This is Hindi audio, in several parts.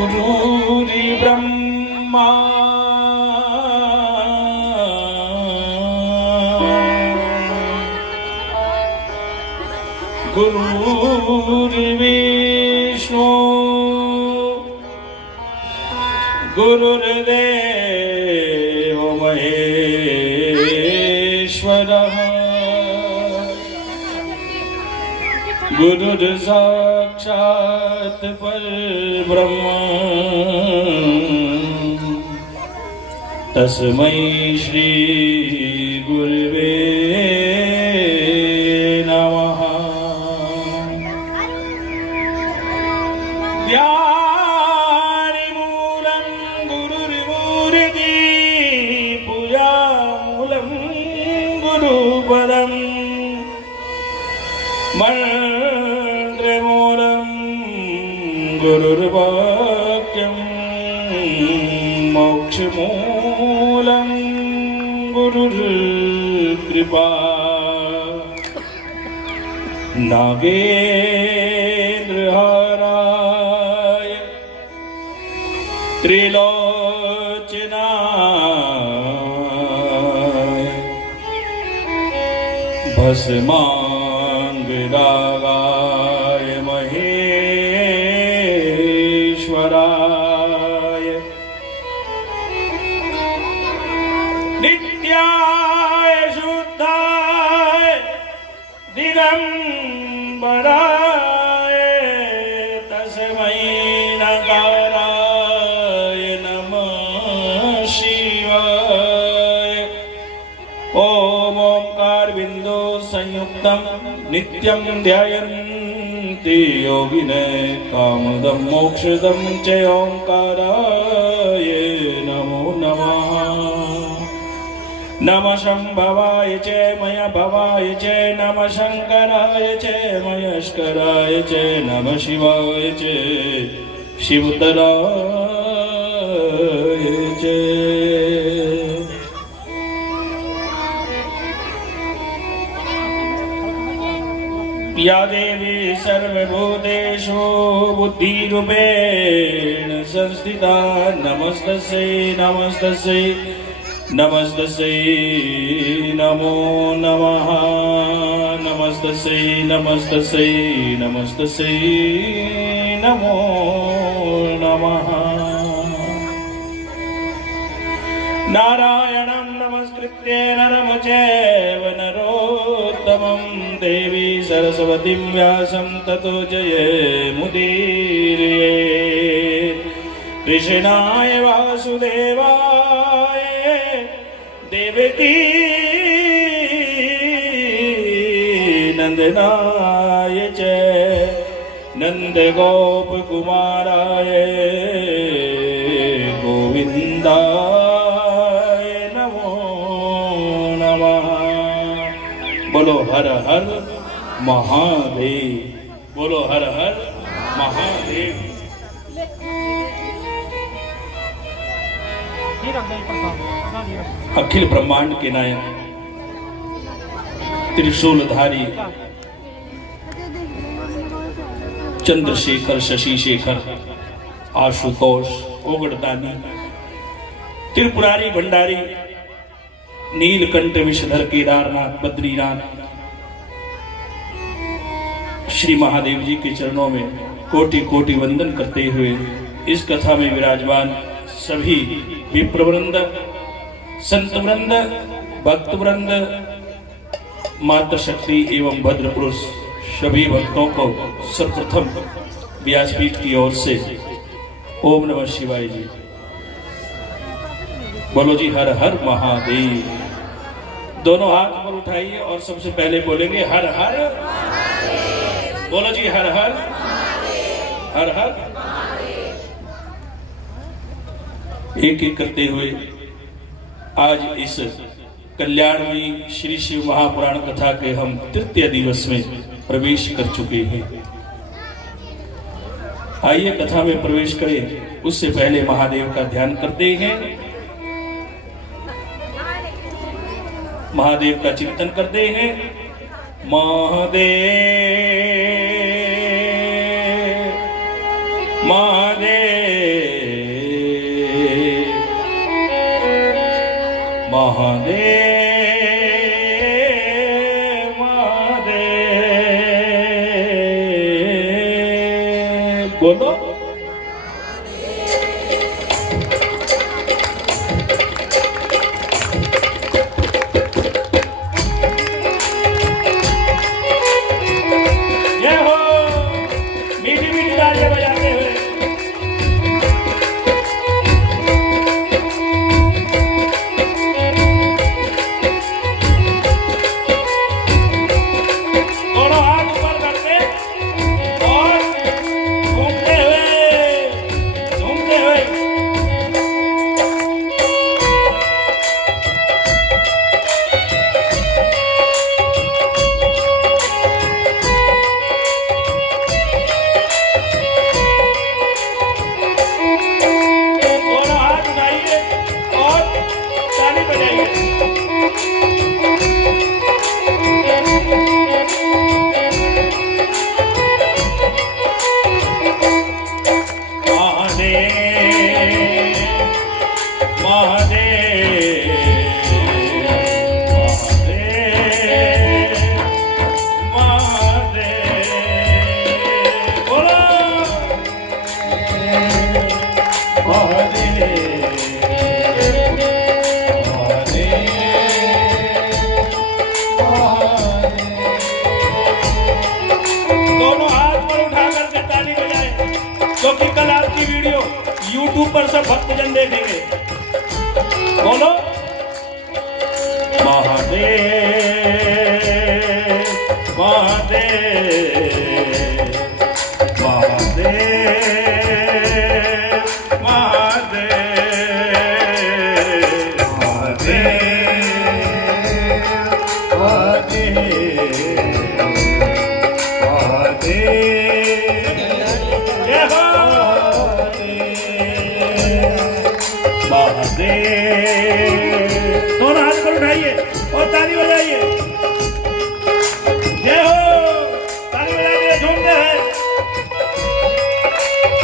गुरुरी ब्रह्मा गुरुर्विष्णु गुरुर्देव महेश्वरः गुरुर्साक्षात् परब्रह्म तस्मै श्री गुरुवे नमः। ध्यानमूलं गुरुर्मूर्ति पूजामूलं गुरुपदम् मंत्रमूलं गुरुर्वाक्यं मोक्षमूलं गुरुर्कृपा। नागेन्द्रहाराय त्रिलोचनाय भस्मांगरागाय महेश्वराय नित्याय शुद्धाय दिगंबराय तस्मै नकाराय नमः शिवाय। ओम ओंकार बिंदु संयुक्तम नित्यं ध्यायन्ति योगिनः कामदं मोक्षदं च ओंकाराय नमो नमः। नमः शंभवाय च मय भवाय च नमः शंकराय च मयस्कराय च नमः शिवाय च शिवतराय च। या देवी सर्वभूतेषु बुद्धिरूपेण संस्थिता नमस्तस्यै नमस्तस्यै नमस्तस्यै नमो नमः। नमस्तस्यै नमस्तस्यै नमस्तस्यै नमो नमः। नारायणं नमस्कृत्य नरं चैव नरोत्तमं देवी सरस्वतीं व्यासं ततो जयमुदीरयेत्। कृष्णाय वासुदेवाय देवकी नंदनाय च नंदगोपकुमाराय गोविंदाय नमो नमः। बोलो हर हर महादेव, बोलो हर हर महादेव। अखिल ब्रह्मांड के नायक त्रिशूलधारी चंद्रशेखर शशिशेखर आशुतोष ओगड़दानी त्रिपुरारी भंडारी नीलकंठ विषधर केदारनाथ बद्रीनाथ श्री महादेव जी के चरणों में कोटि कोटि वंदन करते हुए इस कथा में विराजमान सभी विप्रवृंद संत वृंद भक्त वृंद मातृशक्ति एवं भद्र पुरुष सभी भक्तों को सर्वप्रथम व्यासपीठ की ओर से ओम नमः शिवाय जी। बोलो जी हर हर महादेव। दोनों हाथ ऊपर उठाइए और सबसे पहले बोलेंगे हर हर। बोलो जी हर हर हर हर। एक एक करते हुए आज इस कल्याणमयी श्री शिव महापुराण कथा के हम तृतीय दिवस में प्रवेश कर चुके हैं। आइए कथा में प्रवेश करें, उससे पहले महादेव का ध्यान करते हैं, महादेव का चिंतन करते हैं। महादेव महादेव महादेव महादेव बोलो। ये हो मीठी मीठी तालियां बजाते हुए दोनों हाथ ऊपर करके और घूमते हुए दोनों हाथ उठाइए और ताली बजाइए। महादेव महादेव महादेव महादेव बोलो। दोनों हाथ पर उठा करके ताली बजाएं, क्योंकि कल आपकी वीडियो YouTube पर सब भक्तजन देखेंगे। बोलो महादेव महादेव महादेव महादेव महादेव जय हो महादेव। दोनों हाथ पर उठाइए और ताली बजाइए। जय हो ताली बजाइए, झूमते हैं।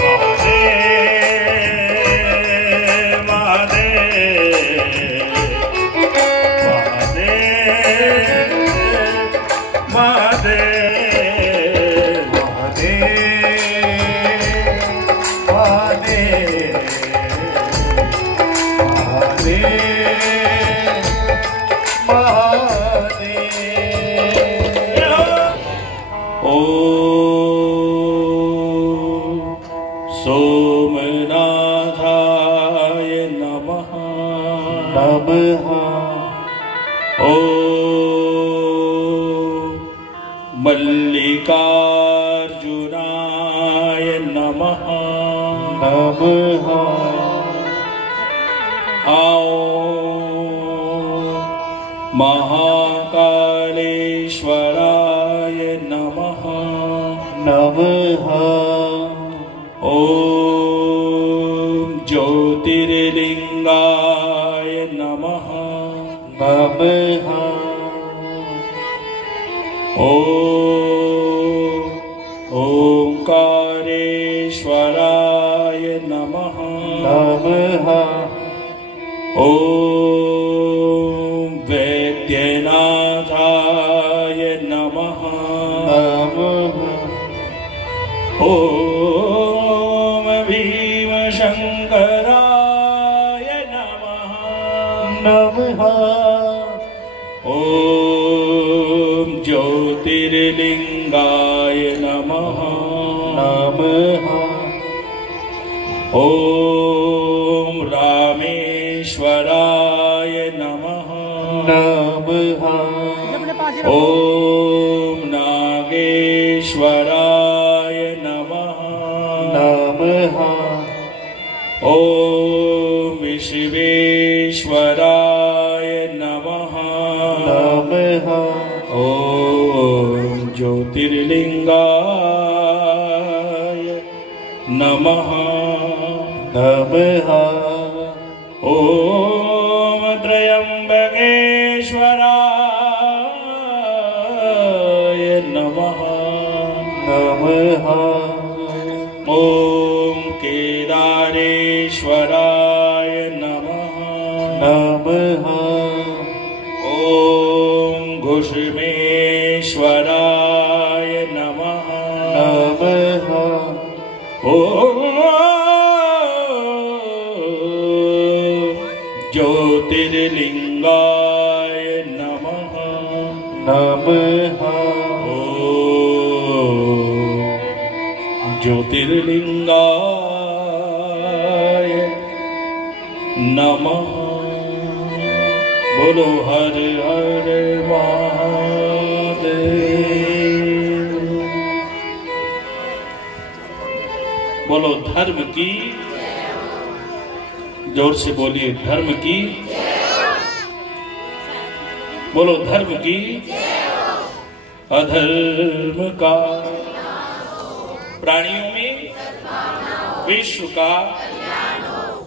महादेव महादेव महादेव महादेव महादेव सोमनाथाय नमः नमः। मल्लिकार्जुनाय नमः नमः। महाकालेश्वराय नमः नमः। ॐ ज्योतिर्लिंगाय नमः नमः। ओंकारेश्वराय नमः नमः। ॐ वैद्यनाथाय नमः नमः। ॐ भीमशंकराय नमः नमः। ॐ ज्योतिर्लिंगाय नमः नमः। ॐ रामेश्वराय नमः नमः। ॐ नागेश्वराय नमः नमः। ॐ विश्वेश्वराय नमः नमः। ॐ ज्योतिर्लिंगाय नमः नमः। ॐ त्र्यंबकेश्वराय नमः नमः। ॐ केदारेश्वराय नमः नमः। सूक्ष्मेश्वराय नमः नमः। ओम ज्योतिर्लिंगाय नमः नमः। ओम ज्योतिर्लिंगाय नमः। बोलो हर हर महादेव। बोलो धर्म की, जोर से बोलिए धर्म की, बोलो धर्म की, अधर्म का, प्राणियों में विश्व का,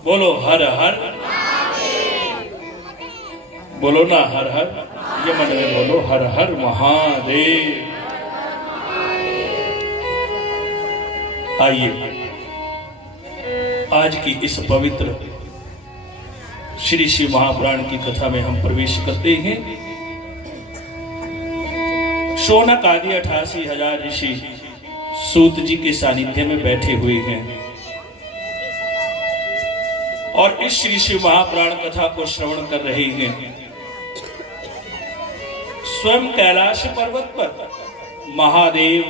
बोलो हर हर, बोलो ना हर हर, ये मन में बोलो हर हर महादेव। आइए आज की इस पवित्र श्री शिव महापुराण की कथा में हम प्रवेश करते हैं। शौनक आदि 88,000 ऋषि सूत जी के सानिध्य में बैठे हुए हैं और इस श्री शिव महापुराण कथा को श्रवण कर रहे हैं। स्वयं कैलाश पर्वत पर महादेव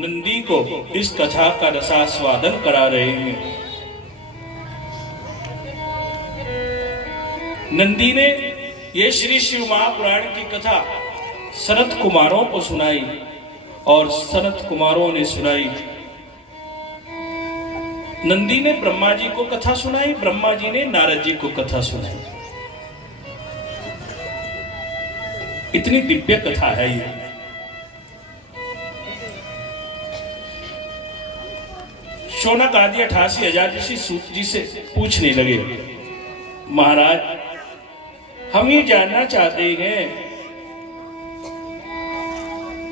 नंदी को इस कथा का रसास्वादन करा रहे हैं। नंदी ने ये श्री शिव महापुराण की कथा सनत कुमारों को सुनाई और सनत कुमारों ने सुनाई। नंदी ने ब्रह्मा जी को कथा सुनाई, ब्रह्मा जी ने नारद जी को कथा सुनाई। इतनी दिव्य कथा है ये। शौनक आदि 88,000 ऋषि सूत जी से पूछने लगे, महाराज हम ये जानना चाहते हैं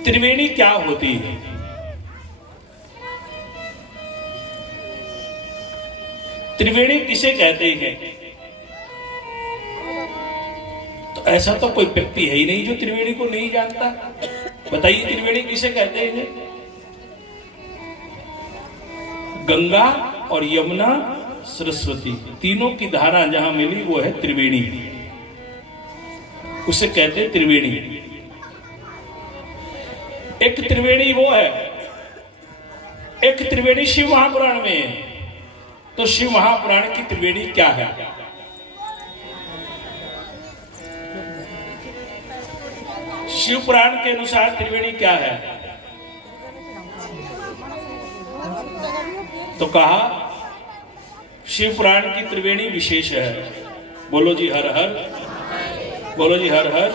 त्रिवेणी क्या होती है? त्रिवेणी किसे कहते हैं? तो ऐसा तो कोई व्यक्ति है ही नहीं जो त्रिवेणी को नहीं जानता। बताइए त्रिवेणी किसे कहते हैं? गंगा और यमुना सरस्वती तीनों की धारा जहां मिली वो है त्रिवेणी, उसे कहते हैं त्रिवेणी। एक त्रिवेणी वो है, एक त्रिवेणी शिव महापुराण में है। तो शिव महापुराण की त्रिवेणी क्या है? शिव पुराण के अनुसार त्रिवेणी क्या है? तो कहा शिव पुराण की त्रिवेणी विशेष है। बोलो जी हर हर, बोलो जी हर हर,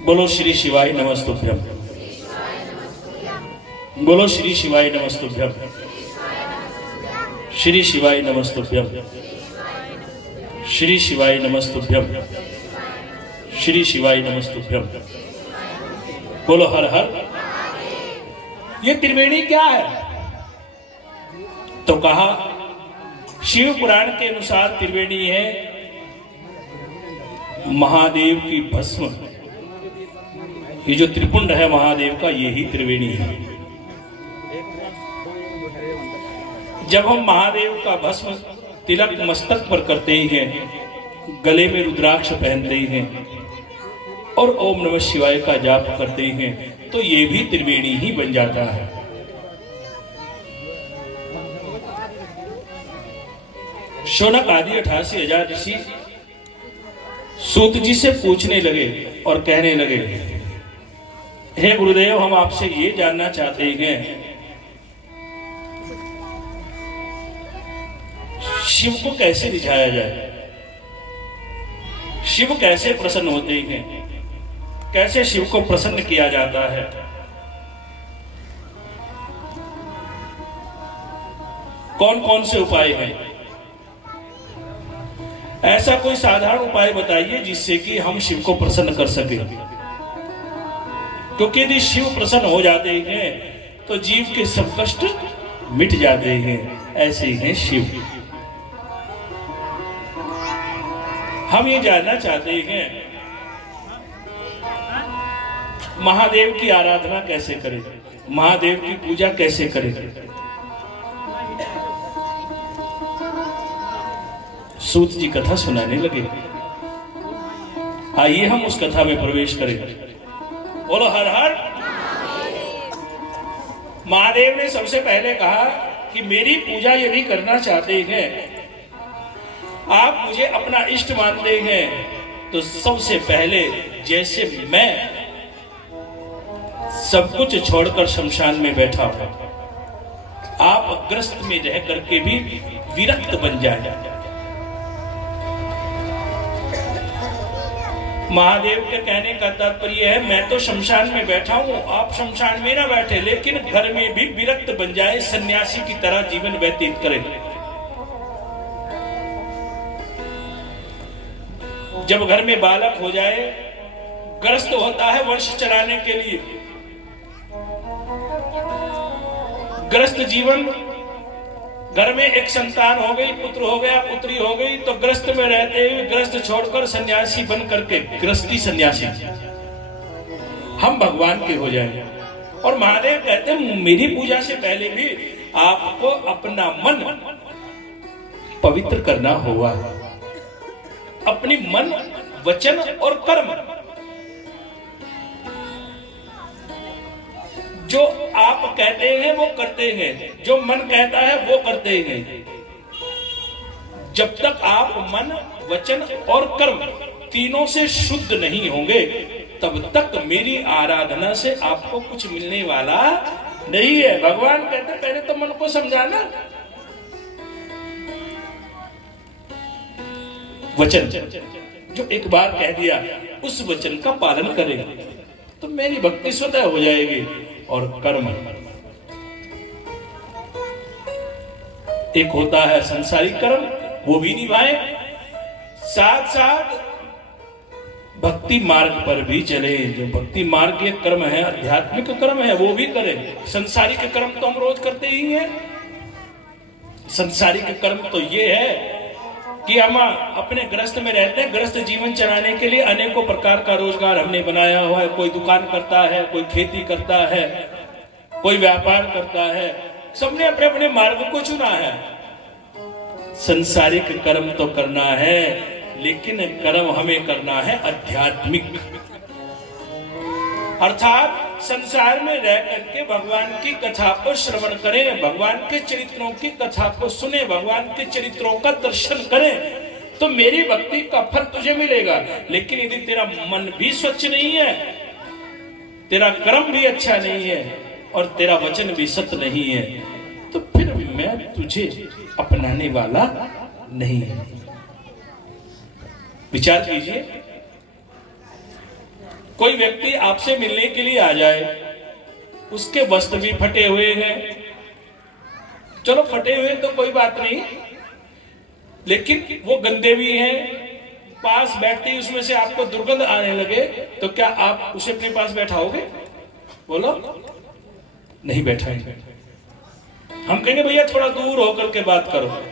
बोलो श्री शिवाय नमस्तुभ्यम, बोलो श्री शिवाय नमस्तुभ्यम, श्री शिवाय नमस्तुभ्यम, श्री शिवाय नमस्तुभ्यम, श्री शिवाय नमस्तुभ्यम। बोलो हर हर। ये त्रिवेणी क्या है? तो कहा शिव पुराण के अनुसार त्रिवेणी है महादेव की भस्म। ये जो त्रिपुंड है महादेव का, यही त्रिवेणी है। जब हम महादेव का भस्म तिलक मस्तक पर करते हैं, गले में रुद्राक्ष पहनते हैं और ओम नमः शिवाय का जाप करते हैं, तो ये भी त्रिवेणी ही बन जाता है। शौनक आदि 88,000 ऋषि सूत जी से पूछने लगे और कहने लगे, हे गुरुदेव हम आपसे ये जानना चाहते हैं शिव को कैसे रिझाया जाए, शिव कैसे प्रसन्न होते हैं, कैसे शिव को प्रसन्न किया जाता है। कौन कौन से उपाय हैं? ऐसा कोई साधारण उपाय बताइए जिससे कि हम शिव को प्रसन्न कर सके। क्योंकि यदि शिव प्रसन्न हो जाते हैं तो जीव के सब कष्ट मिट जाते हैं। ऐसे ही हैं शिव। हम ये जानना चाहते हैं महादेव की आराधना कैसे करें, महादेव की पूजा कैसे करें। सूत जी कथा सुनाने लगे। आइए हम उस कथा में प्रवेश करें। बोलो हर हर। महादेव ने सबसे पहले कहा कि मेरी पूजा यदि करना चाहते हैं, आप मुझे अपना इष्ट मानते हैं, तो सबसे पहले जैसे मैं सब कुछ छोड़कर शमशान में बैठा हूं, आप ग्रस्त में रह करके भी विरक्त बन जाए। महादेव के कहने का तात्पर्य है, मैं तो शमशान में बैठा हूं, आप शमशान में ना बैठे, लेकिन घर में भी विरक्त बन जाए, सन्यासी की तरह जीवन व्यतीत करें। जब घर में बालक हो जाए, ग्रस्त होता है वंश चलाने के लिए, ग्रस्त जीवन, घर में एक संतान हो गई, पुत्र हो गया, पुत्री हो गई, तो ग्रस्त में रहते हुए ग्रस्त छोड़कर सन्यासी बन करके, ग्रस्ती सन्यासी, हम भगवान के हो जाएंगे। और महादेव कहते हैं मेरी पूजा से पहले भी आपको अपना मन पवित्र करना होगा, अपनी मन, वचन और कर्म, जो आप कहते हैं वो करते हैं, जो मन कहता है वो करते हैं। जब तक आप मन, वचन और कर्म तीनों से शुद्ध नहीं होंगे, तब तक मेरी आराधना से आपको कुछ मिलने वाला नहीं है। भगवान कहते पहले तो मन को समझाना। वचन जो एक बार कह दिया, उस वचन का पालन करें तो मेरी भक्ति स्वतः हो जाएगी। और कर्म, एक होता है संसारिक कर्म, वो भी निभाए, साथ साथ भक्ति मार्ग पर भी चले। जो भक्ति मार्ग के कर्म है, आध्यात्मिक कर्म है, वो भी करें। संसारिक कर्म तो हम रोज करते ही हैं। संसारिक कर्म तो ये है कि हम अपने ग्रस्त में रहते हैं, ग्रस्त जीवन चलाने के लिए अनेकों प्रकार का रोजगार हमने बनाया हुआ है। कोई दुकान करता है, कोई खेती करता है, कोई व्यापार करता है, सबने अपने अपने मार्ग को चुना है। संसारिक कर्म तो करना है, लेकिन कर्म हमें करना है आध्यात्मिक, अर्थात संसार में रह करके भगवान की कथा को श्रवण करें, भगवान के चरित्रों की कथा को सुने, भगवान के चरित्रों का दर्शन करें, तो मेरी भक्ति का फल तुझे मिलेगा। लेकिन यदि तेरा मन भी स्वच्छ नहीं है, तेरा कर्म भी अच्छा नहीं है और तेरा वचन भी सत्य नहीं है, तो फिर मैं तुझे अपनाने वाला नहीं है। विचार कीजिए, कोई व्यक्ति आपसे मिलने के लिए आ जाए, उसके वस्त्र भी फटे हुए हैं, चलो फटे हुए तो कोई बात नहीं, लेकिन वो गंदे भी हैं, पास बैठते ही उसमें से आपको दुर्गंध आने लगे, तो क्या आप उसे अपने पास बैठाओगे? बोलो, नहीं बैठाएंगे। हम कहेंगे भैया थोड़ा दूर होकर के बात करो।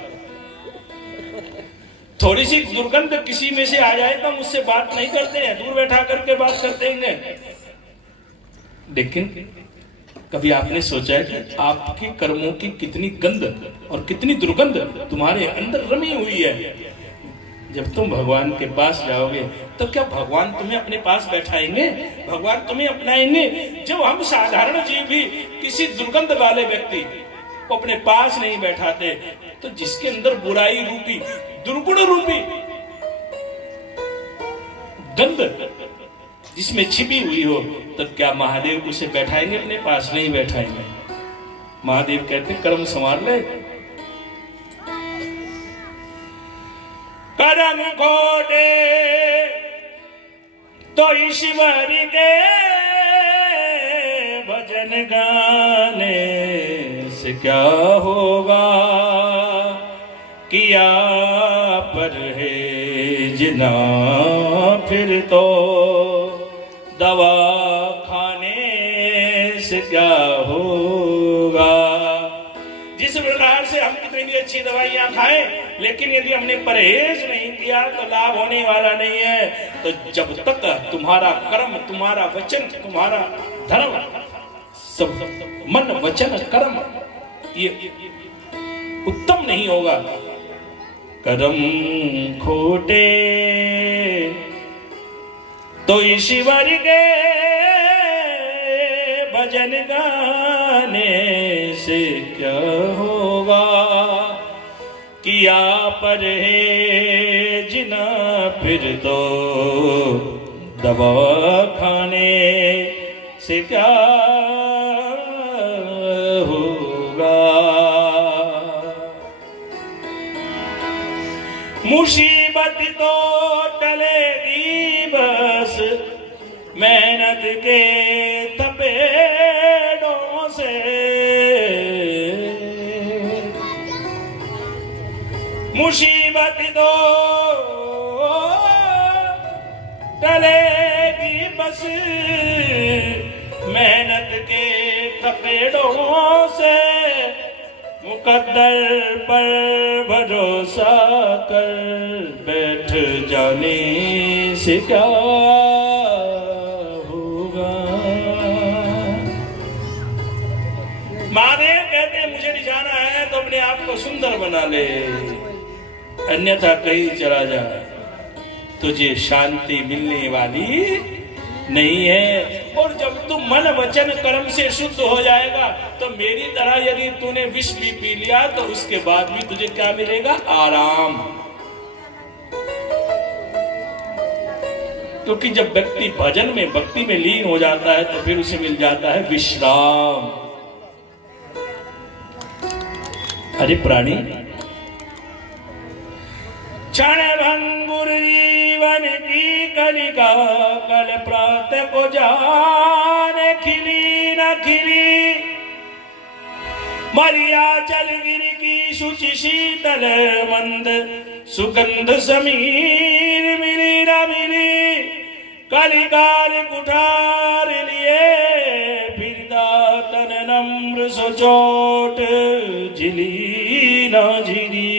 थोड़ी सी दुर्गंध किसी में से आ जाए तो हम उससे बात नहीं करते हैं, दूर बैठा करके बात करते हैं। लेकिन कभी आपने सोचा है कि आपके कर्मों की कितनी गंध और कितनी दुर्गंध तुम्हारे अंदर रमी हुई है? जब तुम भगवान के पास जाओगे तो क्या भगवान तुम्हें अपने पास बैठाएंगे? भगवान तुम्हें अपनाएंगे? जब हम साधारण जीव भी किसी दुर्गंध वाले व्यक्ति को अपने पास नहीं बैठाते, तो जिसके अंदर बुराई रूपी, दुर्गुण रूपी गंध जिसमें छिपी हुई हो, तो क्या महादेव उसे बैठाएंगे अपने पास? नहीं बैठाएंगे। महादेव कहते कर्म संवार ले। कर्म खोटे तो ईश्वरी के भजन गाने से क्या होगा, किया परहेज ना फिर तो दवा खाने से क्या होगा। जिस प्रकार से हम कितनी भी अच्छी दवाइयां खाएं, लेकिन यदि हमने परहेज नहीं किया तो लाभ होने वाला नहीं है। तो जब तक तुम्हारा कर्म, तुम्हारा वचन, तुम्हारा धर्म, सब मन वचन कर्म ये उत्तम नहीं होगा, कर्म खोटे तो ईश्वर के भजन गाने से क्या होगा, किया परहेज ना फिर तो दवा खाने से क्या होगा। मुसीबत तो टलेगी बस मेहनत के थपेड़ों से, मुसीबत तो टलेगी बस मेहनत के थपेड़ों से, मुकद्दर पर भरोसा कर बैठ जाने से क्या होगा। महादेव कहते हैं मुझे नहीं जाना है तो अपने आप को सुंदर बना ले, अन्यथा कहीं चला जा, तुझे शांति मिलने वाली नहीं है। और जब तू मन वचन कर्म से शुद्ध हो जाएगा तो मेरी तरह यदि तूने विष भी पी लिया तो उसके बाद भी तुझे क्या मिलेगा, आराम। क्योंकि जब व्यक्ति भजन में, भक्ति में लीन हो जाता है तो फिर उसे मिल जाता है विश्राम। अरे प्राणी, क्षण भंगुर जीवन की कलिका कल प्रातः को जाने खिली न खिली, मरिया चल गिर की शुचि शीतल मंद सुगंध समीर मिली न मिली, कलिकाल कुठार लिए फिर दातन नम्र सो चोट झिली न झिली,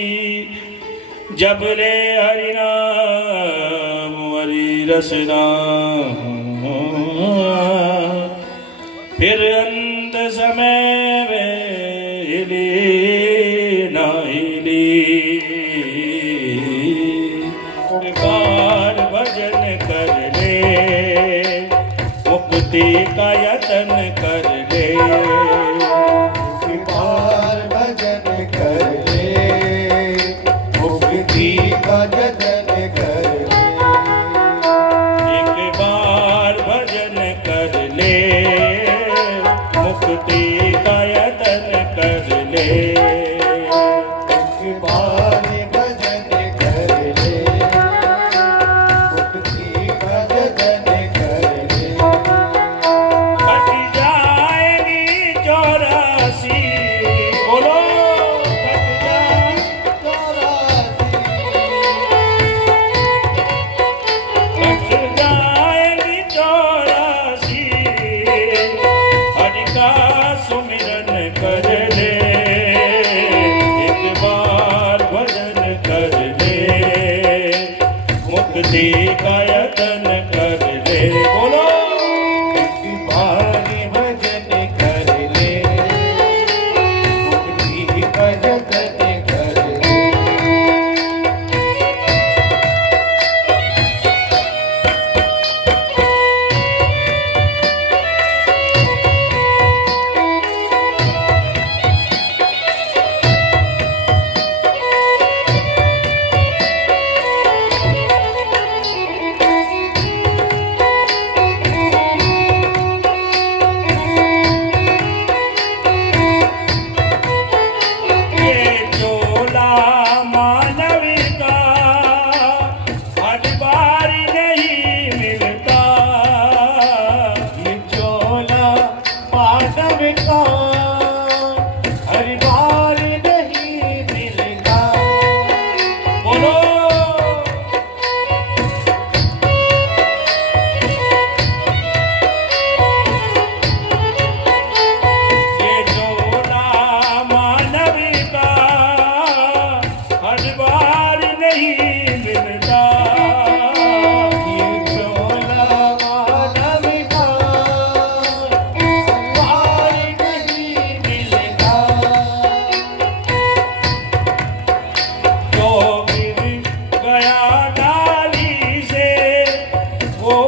जब ले हरि नाम हरि रसना फिर अंत समय में हिली न हिली, बार भजन कर ले मुक्ति का यतन कर ले, बार भजन कर ले मुक्ति का यतन कर ले, एक बार भजन कर ले मुक्ति का यतन कर ले, एक बार भजन कर ले मुक्ति का यतन कर ले, कट जाएगी 84 बोलो, कट जाएगी 84 हरि का सुमिरन कर ले, एक बार भजन कर ले मुक्ति का यतन कर ले।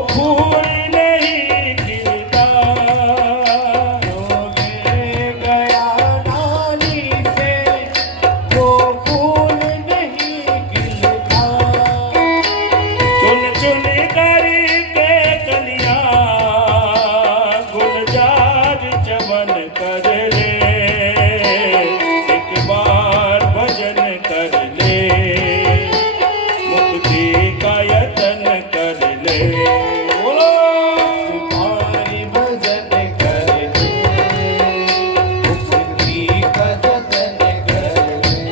फूल नहीं खिलता, रोने गया नाली से वो फूल नहीं खिलता। चुन चुन करके कलियां गुलजार चमन कर ले, एक बार भजन कर ले, मुक्ति का यतन कर ले। बोलो तुम्हारी भजन कर ले, मुक्ति का जतन कर ले।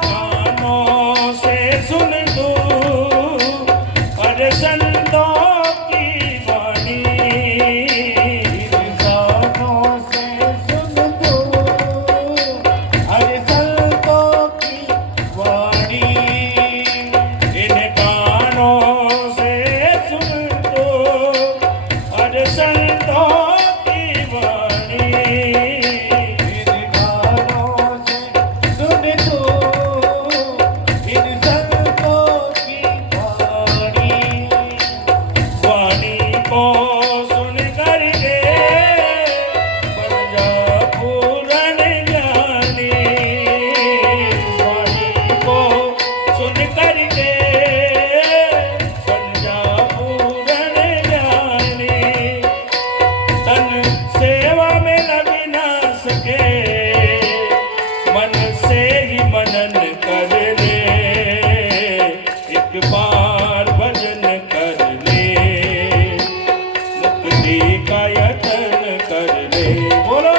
कानों से सुन तू और संतों की वाणी, इंसानों से सुन तू हर संतों की वाणी। इन कानों से सुन तू और संतों की वाणी, इन कानों से सुन तू इन संतों की वाणी। वाणी को सुन करके बन जा पूर्ण ज्ञानी, वाणी को सुन करके बन जा पूर्ण ज्ञानी। तन सेवा में लग ना सके, मन से ही मनन कर ले, एक बार भजन कर ले, मुक्ति का यतन कर ले। बोलो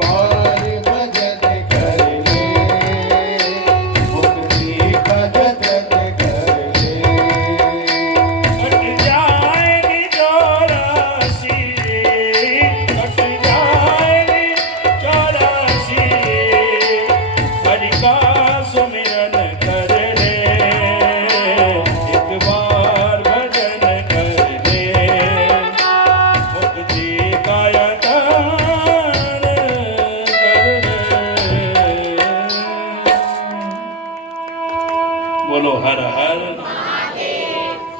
बार भजन कर ले, मुक्ति का जतन कर ले। कट जाएगी चौरासी, कट जाएगी चौरासी, हरि का सुमिरन कर ले, एक बार भजन कर ले, मुक्ति का यतन कर ले। बोलो हर हर,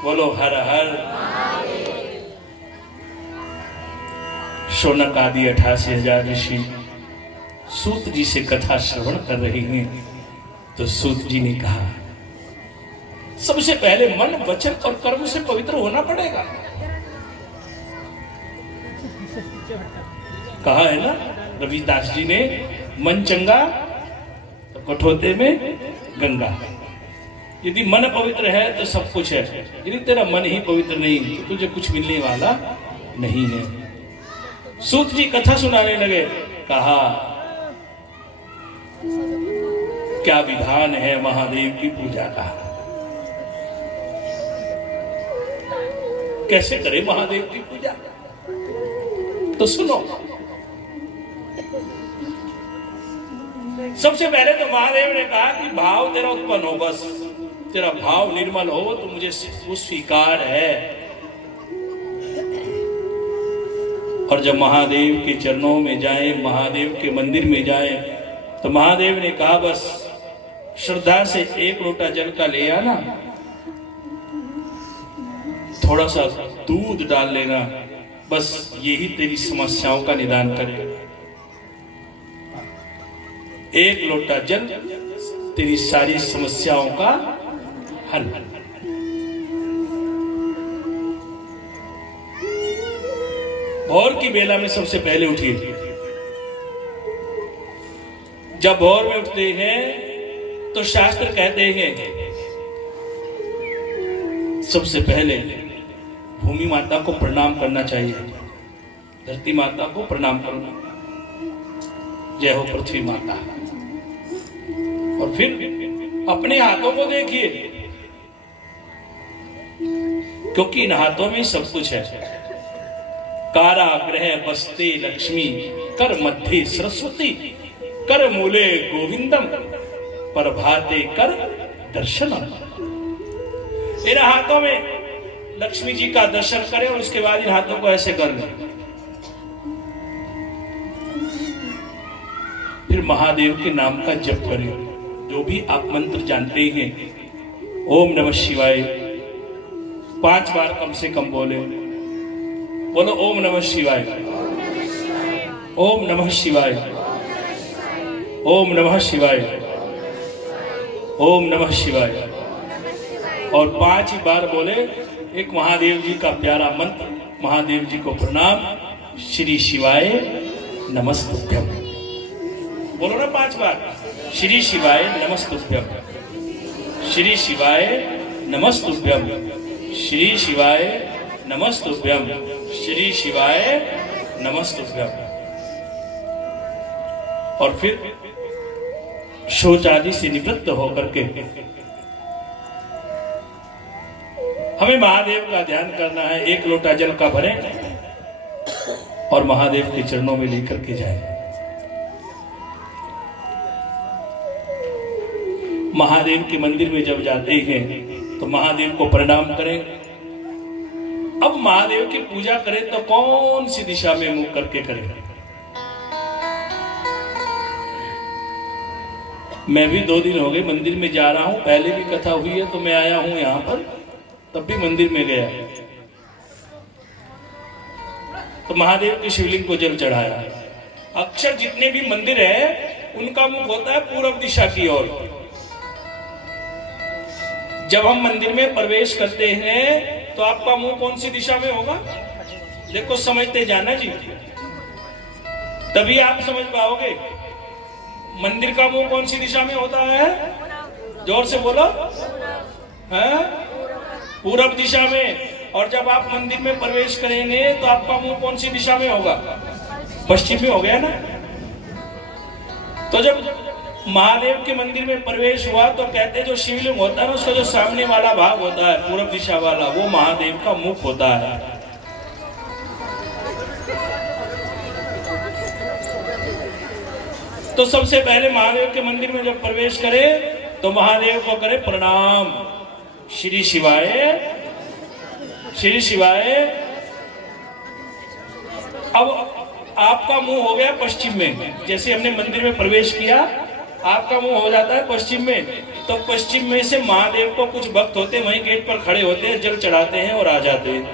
बोलो हर हर। शौनक आदि 88,000 ऋषि सूत जी से कथा श्रवण कर रहे हैं, तो सूत जी ने कहा सबसे पहले मन वचन और कर्म से पवित्र होना पड़ेगा। कहा है ना रविदास जी ने, मन चंगा तो कठोते में गंगा। यदि मन पवित्र है तो सब कुछ है, यदि तेरा मन ही पवित्र नहीं तो तुझे कुछ मिलने वाला नहीं है। सूत जी कथा सुनाने लगे, कहा क्या विधान है महादेव की पूजा का, कैसे करे महादेव की पूजा, तो सुनो। सबसे पहले तो महादेव ने कहा कि भाव तेरा उत्पन्न हो, बस तेरा भाव निर्मल हो तो मुझे वो स्वीकार है। और जब महादेव के चरणों में जाए, महादेव के मंदिर में जाए, तो महादेव ने कहा बस श्रद्धा से 1 लोटा जल का ले आना, थोड़ा सा दूध डाल लेना, बस यही तेरी समस्याओं का निदान करेगा। 1 लोटा जल तेरी सारी समस्याओं का हल। भोर की बेला में सबसे पहले उठिए। जब भोर में उठते हैं तो शास्त्र कहते हैं, सबसे पहले भूमि माता को प्रणाम करना चाहिए, धरती माता को प्रणाम करना, जय हो पृथ्वी माता। और फिर अपने हाथों को देखिए, क्योंकि इन हाथों में सब कुछ है। कारागृह बसते लक्ष्मी, कर मध्य सरस्वती, कर मूले गोविंदम, प्रभाते कर दर्शनम। इन हाथों में लक्ष्मी जी का दर्शन करें और उसके बाद इन हाथों को ऐसे कर लें। फिर महादेव के नाम का जप करें, जो भी आप मंत्र जानते हैं। ओम नमः शिवाय 5 बार कम से कम बोले। बोलो ओम नमः शिवाय, ओम नमः शिवाय, ओम नमः शिवाय, ओम नमः शिवाय। और 5 ही बार बोले एक महादेव जी का प्यारा मंत्र, महादेव जी को प्रणाम, श्री शिवाय नमस्तुभ्यम। बोलो ना 5 बार, श्री शिवाय नमस्तुभ्यम, श्री शिवाय नमस्तुभ्यम, श्री शिवाय नमस्तुभ्यम, श्री शिवाय नमस्तुभ्यम। और फिर शौच आदि से निवृत्त होकर के हमें महादेव का ध्यान करना है। 1 लोटा जल का भरें और महादेव के चरणों में लेकर के जाएं। महादेव के मंदिर में जब जाते हैं तो महादेव को प्रणाम करें। अब महादेव की पूजा करें तो कौन सी दिशा में मुंह करके करें? मैं भी 2 दिन हो गए मंदिर में जा रहा हूं, पहले भी कथा हुई है तो मैं आया हूं यहां पर, तब भी मंदिर में गया तो महादेव के शिवलिंग को जल चढ़ाया। अक्सर जितने भी मंदिर है उनका मुख होता है पूर्व दिशा की ओर। जब हम मंदिर में प्रवेश करते हैं तो आपका मुंह कौन सी दिशा में होगा? देखो समझते जाना जी, तभी आप समझ पाओगे। मंदिर का मुंह कौन सी दिशा में होता है? जोर से बोलो। है पूरब दिशा में। और जब आप मंदिर में प्रवेश करेंगे तो आपका मुंह कौन सी दिशा में होगा? पश्चिम में हो गया ना। तो जब महादेव के मंदिर में प्रवेश हुआ तो कहते जो शिवलिंग होता है ना, उसका जो सामने वाला भाग होता है पूरब दिशा वाला, वो महादेव का मुख होता है। तो सबसे पहले महादेव के मंदिर में जब प्रवेश करे तो महादेव को करे प्रणाम, श्री शिवाय, श्री शिवाय। अब आपका मुंह हो गया पश्चिम में। जैसे हमने मंदिर में प्रवेश किया आपका मुंह हो जाता है पश्चिम में। तो पश्चिम में से महादेव को कुछ भक्त होते हैं, वहीं गेट पर खड़े होते हैं, जल चढ़ाते हैं और आ जाते हैं।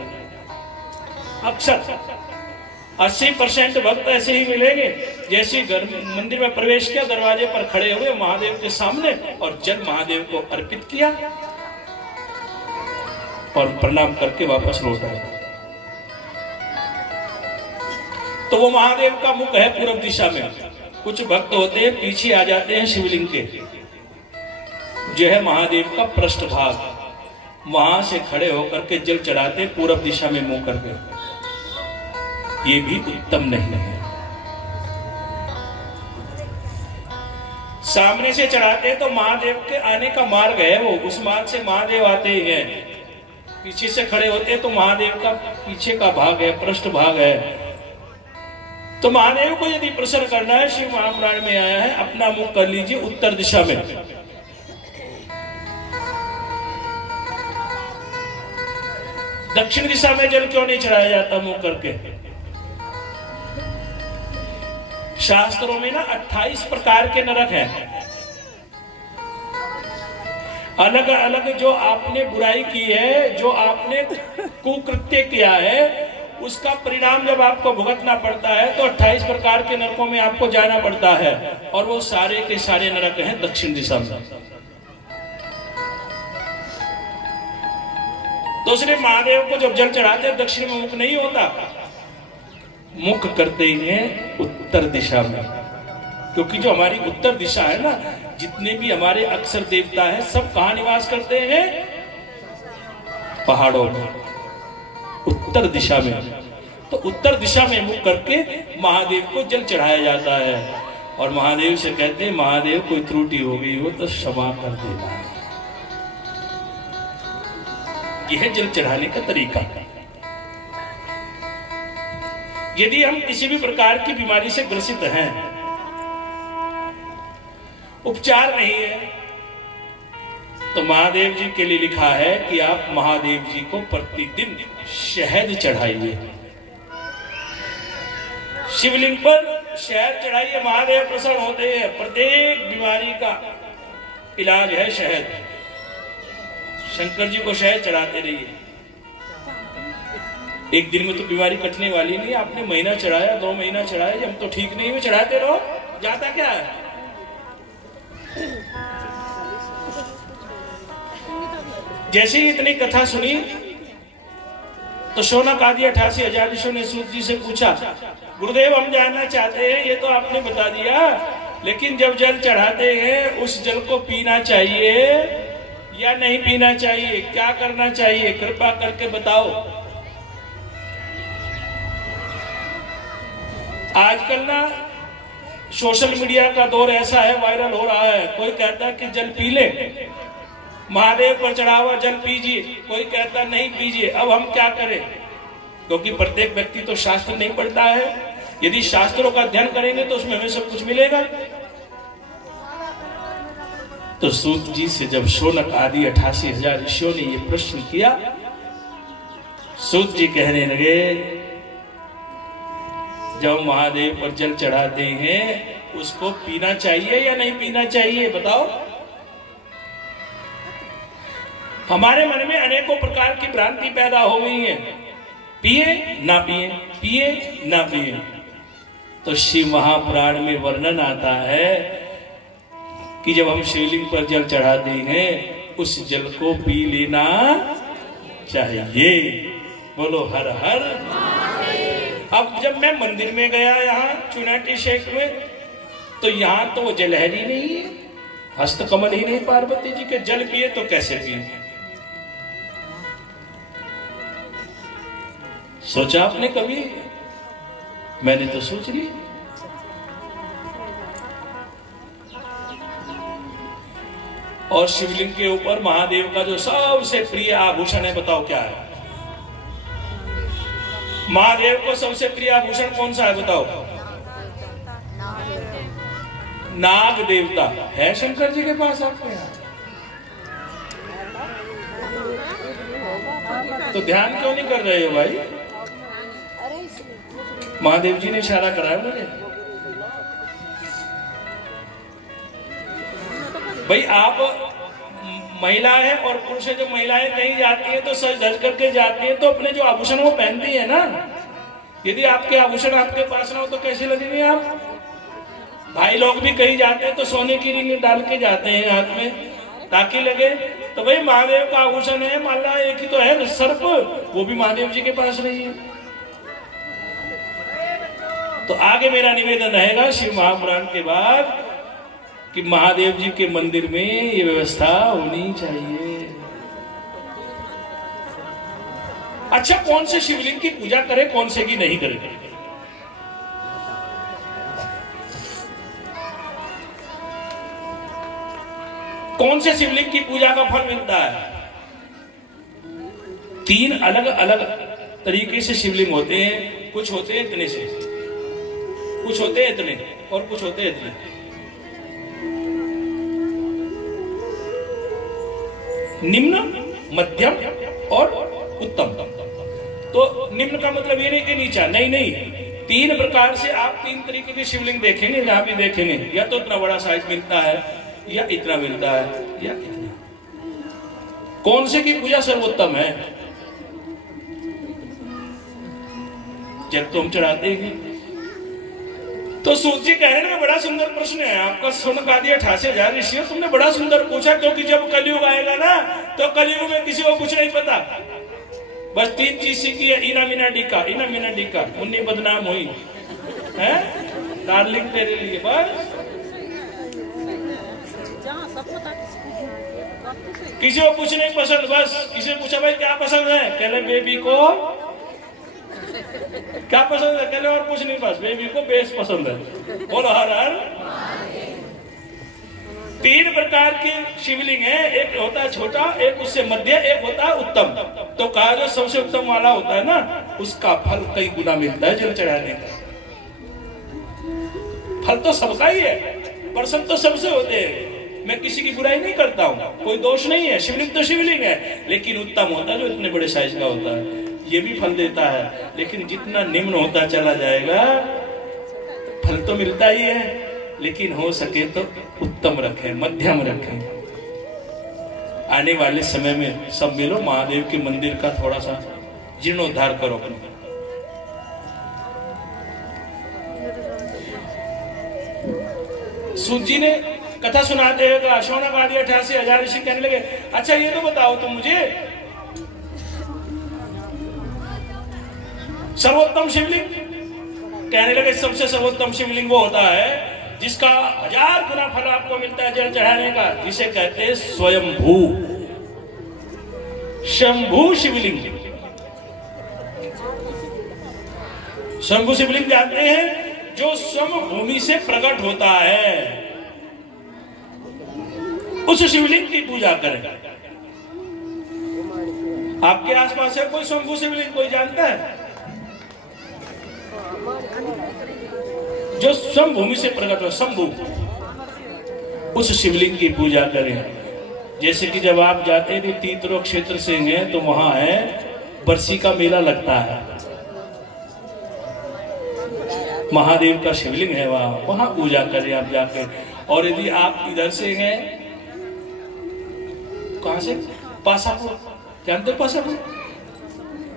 अक्सर 80% भक्त ऐसे ही मिलेंगे। जैसे घर मंदिर में प्रवेश किया, दरवाजे पर खड़े हुए महादेव के सामने और जल महादेव को अर्पित किया और प्रणाम करके वापस लौट आए। तो वो महादेव का मुख है पूर्व दिशा में। कुछ भक्त होते हैं पीछे आ जाते हैं शिवलिंग के, जो है महादेव का पृष्ठ भाग, वहां से खड़े होकर के जल चढ़ाते पूर्व दिशा में मुंह करके। ये भी उत्तम नहीं है। सामने से चढ़ाते तो महादेव के आने का मार्ग है वो, उस मार्ग से महादेव आते हैं। पीछे से खड़े होते तो महादेव का पीछे का भाग है, पृष्ठ भाग है। तो महादेव को यदि प्रसन्न करना है, शिव महापुराण में आया है, अपना मुख कर लीजिए उत्तर दिशा में। दक्षिण दिशा में जल क्यों नहीं चढ़ाया जाता मुंह करके? शास्त्रों में ना 28 प्रकार के नरक हैं। अलग अलग जो आपने बुराई की है, जो आपने कुकृत्य किया है, उसका परिणाम जब आपको भुगतना पड़ता है तो 28 प्रकार के नरकों में आपको जाना पड़ता है। और वो सारे के सारे नरक हैं दक्षिण दिशा में। दूसरे महादेव को जब जल चढ़ाते हैं दक्षिण में मुख नहीं होता, मुख करते हैं उत्तर दिशा में। क्योंकि जो हमारी उत्तर दिशा है ना, जितने भी हमारे अक्षर देवता है सब कहां निवास करते हैं? पहाड़ों में, उत्तर दिशा में। तो उत्तर दिशा में मुख करके महादेव को जल चढ़ाया जाता है और महादेव से कहते हैं, महादेव कोई त्रुटि हो गई हो तो क्षमा कर देना। यह है जल चढ़ाने का तरीका। यदि हम किसी भी प्रकार की बीमारी से ग्रसित हैं, उपचार नहीं है, तो महादेव जी के लिए लिखा है कि आप महादेव जी को प्रतिदिन शहद चढ़ाइए। शिवलिंग पर शहद चढ़ाइए, महादेव प्रसन्न होते हैं। प्रत्येक बीमारी का इलाज है शहद। शंकर जी को शहद चढ़ाते रहिए। एक दिन में तो बीमारी कटने वाली नहीं। आपने महीना चढ़ाया, 2 महीना चढ़ाया, जब तो ठीक नहीं हुए, चढ़ाते रहो, जाता क्या है। जैसे ही इतनी कथा सुनी तो शौनक आदि 88,000 ऋषियों ने सूत जी से पूछा, गुरुदेव हम जानना चाहते हैं, ये तो आपने बता दिया, लेकिन जब जल चढ़ाते हैं उस जल को पीना चाहिए या नहीं पीना चाहिए, क्या करना चाहिए, कृपा करके बताओ। आजकल ना सोशल मीडिया का दौर ऐसा है, वायरल हो रहा है। कोई कहता है कि जल पी ले, महादेव पर चढ़ा हुआ जल पीजिए, कोई कहता नहीं पीजिए। अब हम क्या करें, क्योंकि प्रत्येक व्यक्ति तो शास्त्र नहीं पढ़ता है। यदि शास्त्रों का अध्ययन करेंगे तो उसमें हमें सब कुछ मिलेगा। तो सूत जी से जब शौनक आदि 88,000 ऋषियों ने ये प्रश्न किया, सूत जी कहने लगे, जब महादेव पर जल चढ़ाते हैं उसको पीना चाहिए या नहीं पीना चाहिए, बताओ। हमारे मन में अनेकों प्रकार की भ्रांति पैदा हो गई है, पिए ना पिए, पिए ना पिए। तो शिव महापुराण में वर्णन आता है कि जब हम शिवलिंग पर जल चढ़ाते हैं उस जल को पी लेना चाहिए। बोलो हर हर। अब जब मैं मंदिर में गया यहाँ चुनाटी शेख में, तो यहाँ तो वो जलहरी नहीं है, हस्तकमल ही नहीं पार्वती जी के, जल पिए तो कैसे पिए। सोचा आपने कभी? मैंने तो सोच ली। और शिवलिंग के ऊपर महादेव का जो सबसे प्रिय आभूषण है, बताओ क्या है। महादेव को सबसे प्रिय आभूषण कौन सा है, बताओ। नाग देवता है शंकर जी के पास आपके यहाँ? तो ध्यान क्यों नहीं कर रहे हो भाई? महादेव जी ने इशारा कराया मुझे। भाई आप महिला है और पुरुष है, जब महिलाएं कहीं जाती है तो सज धज करके जाती है, तो अपने जो आभूषण वो पहनती है ना। यदि आपके आभूषण आपके पास ना हो तो कैसे लगेंगे आप? भाई लोग भी कहीं जाते हैं तो सोने की रिंग डाल के जाते हैं हाथ में, ताकि लगे। तो भाई महादेव का आभूषण है, माला एक ही तो है, सर्प, वो भी महादेव जी के पास रही है। तो आगे मेरा निवेदन रहेगा शिव महापुराण के बाद कि महादेव जी के मंदिर में ये व्यवस्था होनी चाहिए। अच्छा, कौन से शिवलिंग की पूजा करे, कौन से की नहीं करे? कौन से शिवलिंग की पूजा का फल मिलता है? 3 अलग अलग तरीके से शिवलिंग होते हैं। कुछ होते हैं इतने से, कुछ होते हैं इतने, और कुछ होते हैं इतने। निम्न, मध्यम और उत्तम। तो निम्न का मतलब ये नहीं कि नीचा, नहीं नहीं, 3 प्रकार से आप 3 तरीके के शिवलिंग देखेंगे। जहां भी देखेंगे या तो इतना बड़ा साइज मिलता है, या इतना मिलता है, या इतना। कौन से की पूजा सर्वोत्तम है? जब तुम चढ़ाते हैं। तो सूत जी कह रहे हैं, बड़ा सुंदर प्रश्न है आपका। शौनक आदि 88,000 ऋषियों, तुमने बड़ा सुंदर पूछा, क्योंकि जब कलयुग आएगा ना तो कलयुग में किसी को कुछ नहीं पता। बस 3 चीज सीखी है, इना मीना डिका, इना मीना डिका, मुन्नी बदनाम हुई है डार्लिंग तेरे लिए, बस। किसी को कुछ नहीं पसंद, बस किसी ने पूछा भाई क्या पसंद है, कहले बेबी को क्या पसंद है, कहले और कुछ नहीं, बस बेबी को बेस पसंद है। बोलो हर हर। 3 प्रकार के शिवलिंग है, एक होता है छोटा, एक उससे मध्य, एक होता है उत्तम। तो कहा जो सबसे उत्तम वाला होता है ना, उसका फल कई गुना मिलता है जल चढ़ाने का। फल तो सबका ही है, प्रसन्न तो सबसे होते हैं। मैं किसी की बुराई नहीं करता हूँ, कोई दोष नहीं है, शिवलिंग तो शिवलिंग है, लेकिन उत्तम होता है जो इतने बड़े साइज का होता है, ये भी फल देता है। लेकिन जितना निम्न होता चला जाएगा फल तो मिलता ही है, लेकिन हो सके तो उत्तम रखें, मध्यम रखें। आने वाले समय में सब मिलो महादेव के मंदिर का थोड़ा सा जीर्णोद्धार करो अपने। सूत जी ने कथा सुनाते हुए शौनक आदि 88,000 ऋषि कहने लगे, अच्छा ये तो बताओ तुम मुझे, सर्वोत्तम शिवलिंग? कहने लगे सबसे सर्वोत्तम शिवलिंग वो होता है जिसका 1000 गुना फल आपको मिलता है जल चढ़ाने का, जिसे कहते हैं स्वयंभू, शंभू शिवलिंग। शंभू शिवलिंग जानते हैं, जो समभूमि से प्रकट होता है, उस शिवलिंग की पूजा करें। आपके आसपास है कोई शंभू शिवलिंग, कोई जानता है? जो समभूमि से प्रकट हो, शंभू, उस शिवलिंग की पूजा करें। जैसे कि जब आप जाते थे तीतरो क्षेत्र से हैं, तो वहां है बरसी का मेला लगता है, महादेव का शिवलिंग है, वहां पूजा करें आप जाकर। और यदि आप इधर से हैं, कहां से, पासापुर, जानते पासापुर,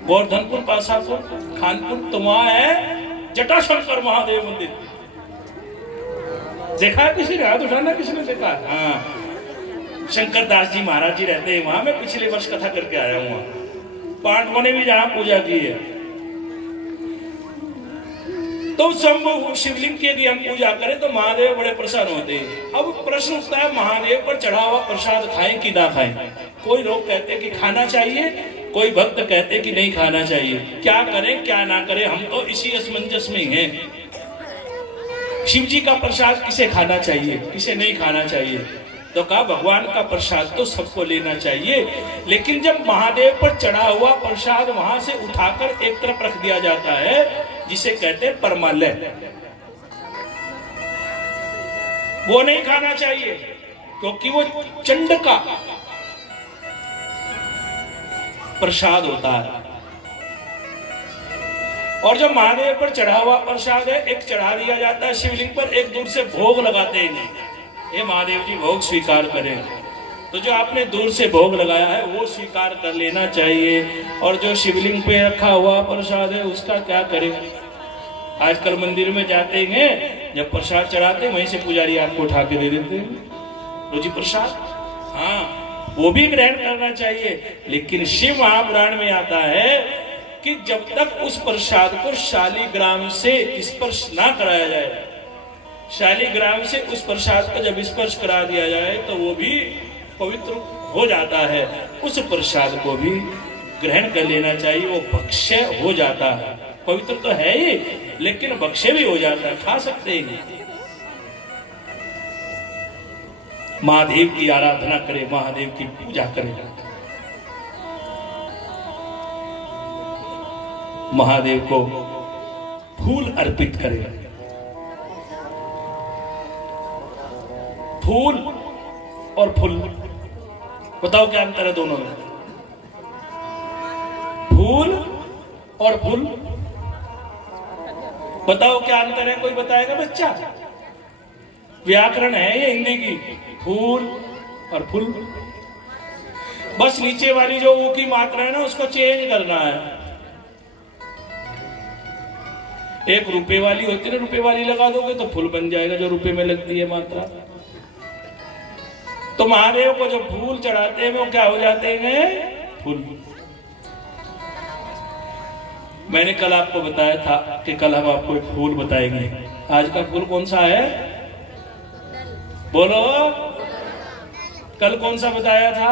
गोवर्धनपुर, पासापुर, खानपुर, तो वहां है जटाशंकर महादेव मंदिर। देखा है किसी ने? हाथ उठाना किसी ने देखा? हाँ, शंकर दास जी महाराज जी रहते हैं वहां। मैं पिछले वर्ष कथा करके आया हूं, पांडवों ने भी जहां पूजा की है। तो शंभू शिवलिंग की यदि हम पूजा करें तो महादेव बड़े प्रसन्न होते हैं। अब प्रश्न उठता है, महादेव पर चढ़ा हुआ प्रसाद खाएं कि ना खाएं? कोई लोग कहते हैं कि खाना चाहिए, कोई भक्त कहते हैं कि नहीं खाना चाहिए। क्या करें क्या ना करें, हम तो इसी असमंजस में हैं। शिव जी का प्रसाद किसे खाना चाहिए, किसे नहीं खाना चाहिए? तो कहा भगवान का प्रसाद तो सबको लेना चाहिए, लेकिन जब महादेव पर चढ़ा हुआ प्रसाद वहां से उठाकर एक तरफ रख दिया जाता है, जिसे कहते हैं परमालय, वो नहीं खाना चाहिए, क्योंकि वो चंड का प्रसाद होता है। और जब महादेव पर चढ़ा हुआ प्रसाद है, एक चढ़ा दिया जाता है शिवलिंग पर, एक दूर से भोग लगाते हैं, हे महादेव जी भोग स्वीकार करें। तो जो आपने दूर से भोग लगाया है वो स्वीकार कर लेना चाहिए। और जो शिवलिंग पे रखा हुआ प्रसाद है उसका क्या करें? आजकल मंदिर में जाते हैं, जब प्रसाद चढ़ाते हैं वहीं से पुजारी आपको उठा के दे देते हैं, लो जी प्रसाद। हाँ, वो भी ग्रहण करना चाहिए, लेकिन शिव महापुराण में आता है कि जब तक उस प्रसाद को शालिग्राम से स्पर्श ना कराया जाए, शालिग्राम से उस प्रसाद को जब स्पर्श करा दिया जाए तो वो भी पवित्र हो जाता है। उस प्रसाद को भी ग्रहण कर लेना चाहिए, वो भक्ष्य हो जाता है। पवित्र तो है ही, लेकिन भक्ष्य भी हो जाता है, खा सकते हैं। महादेव की आराधना करें, महादेव की पूजा करें, महादेव को फूल अर्पित करें। फूल और फूल, बताओ क्या अंतर है दोनों में? फूल और फूल, बताओ क्या अंतर है? कोई बताएगा बच्चा? व्याकरण है ये हिंदी की, फूल और फूल। बस नीचे वाली जो ऊ की मात्रा है ना, उसको चेंज करना है। एक रुपए वाली होती है ना, रुपए वाली लगा दोगे तो फूल बन जाएगा, जो रुपए में लगती है मात्रा। तो महादेव को जो फूल चढ़ाते हैं वो क्या हो जाते हैं? फूल। मैंने कल आपको बताया था कि कल हम आपको एक फूल बताएंगे। आज का फूल कौन सा है? बोलो। कल कौन सा बताया था?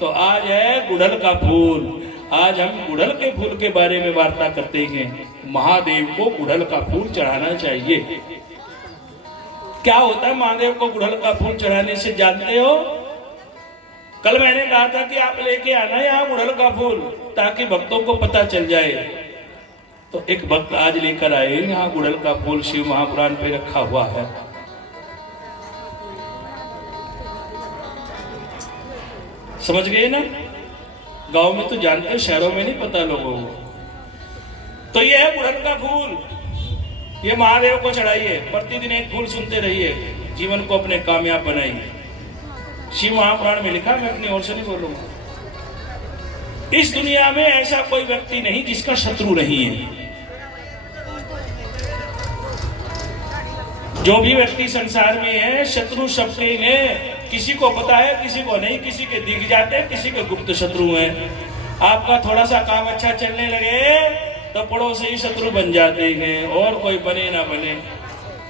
तो आज है गुड़हल का फूल। आज हम गुड़हल के फूल के बारे में वार्ता करते हैं। महादेव को गुड़हल का फूल चढ़ाना चाहिए। क्या होता है महादेव को गुड़हल का फूल चढ़ाने से, जानते हो? कल मैंने कहा था कि आप लेके आना यहाँ गुड़हल का फूल, ताकि भक्तों को पता चल जाए। तो एक भक्त आज लेकर आए यहाँ गुड़हल का फूल, शिव महापुराण पे रखा हुआ है। समझ गए ना? गांव में तो जानते हैं, शहरों में नहीं पता लोगों को। तो ये है गुड़हल का फूल, ये महादेव को चढ़ाइए। प्रतिदिन एक फूल सुनते रहिए, जीवन को अपने कामयाब बनाइए। शिव महापुराण में लिखा, मैं अपनी ओर से नहीं बोलूंगा। इस दुनिया में ऐसा कोई व्यक्ति नहीं जिसका शत्रु नहीं है। जो भी व्यक्ति संसार में है, शत्रु सबके हैं। किसी को पता है, किसी को नहीं, किसी के दिख जाते हैं, किसी के गुप्त शत्रु हैं। आपका थोड़ा सा काम अच्छा चलने लगे तो पड़ोसी ही शत्रु बन जाते हैं, और कोई बने ना बने,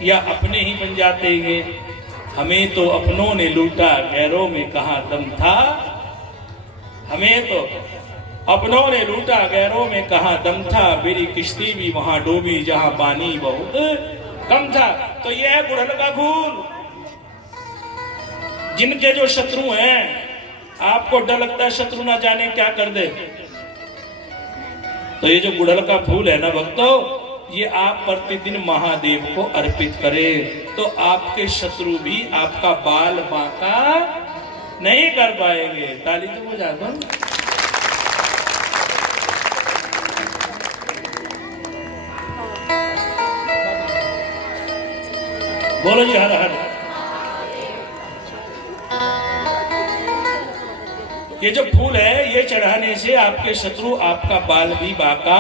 या अपने ही बन जाते हैं। हमें तो अपनों ने लूटा, गैरों में कहाँ दम था। हमें तो अपनों ने लूटा, गैरों में कहाँ दम था। मेरी किश्ती भी वहां डूबी जहां पानी बहुत कम था। तो यह है गुड़हल का फूल। जिनके जो शत्रु हैं, आपको डर लगता है शत्रु ना जाने क्या कर दे, तो ये जो गुड़हल का फूल है ना भक्तों, ये आप प्रतिदिन महादेव को अर्पित करें, तो आपके शत्रु भी आपका बाल बांका नहीं कर पाएंगे। ताली तो बजा दो। बोलो जी हर हर। ये जो फूल है, ये चढ़ाने से आपके शत्रु आपका बाल भी बांका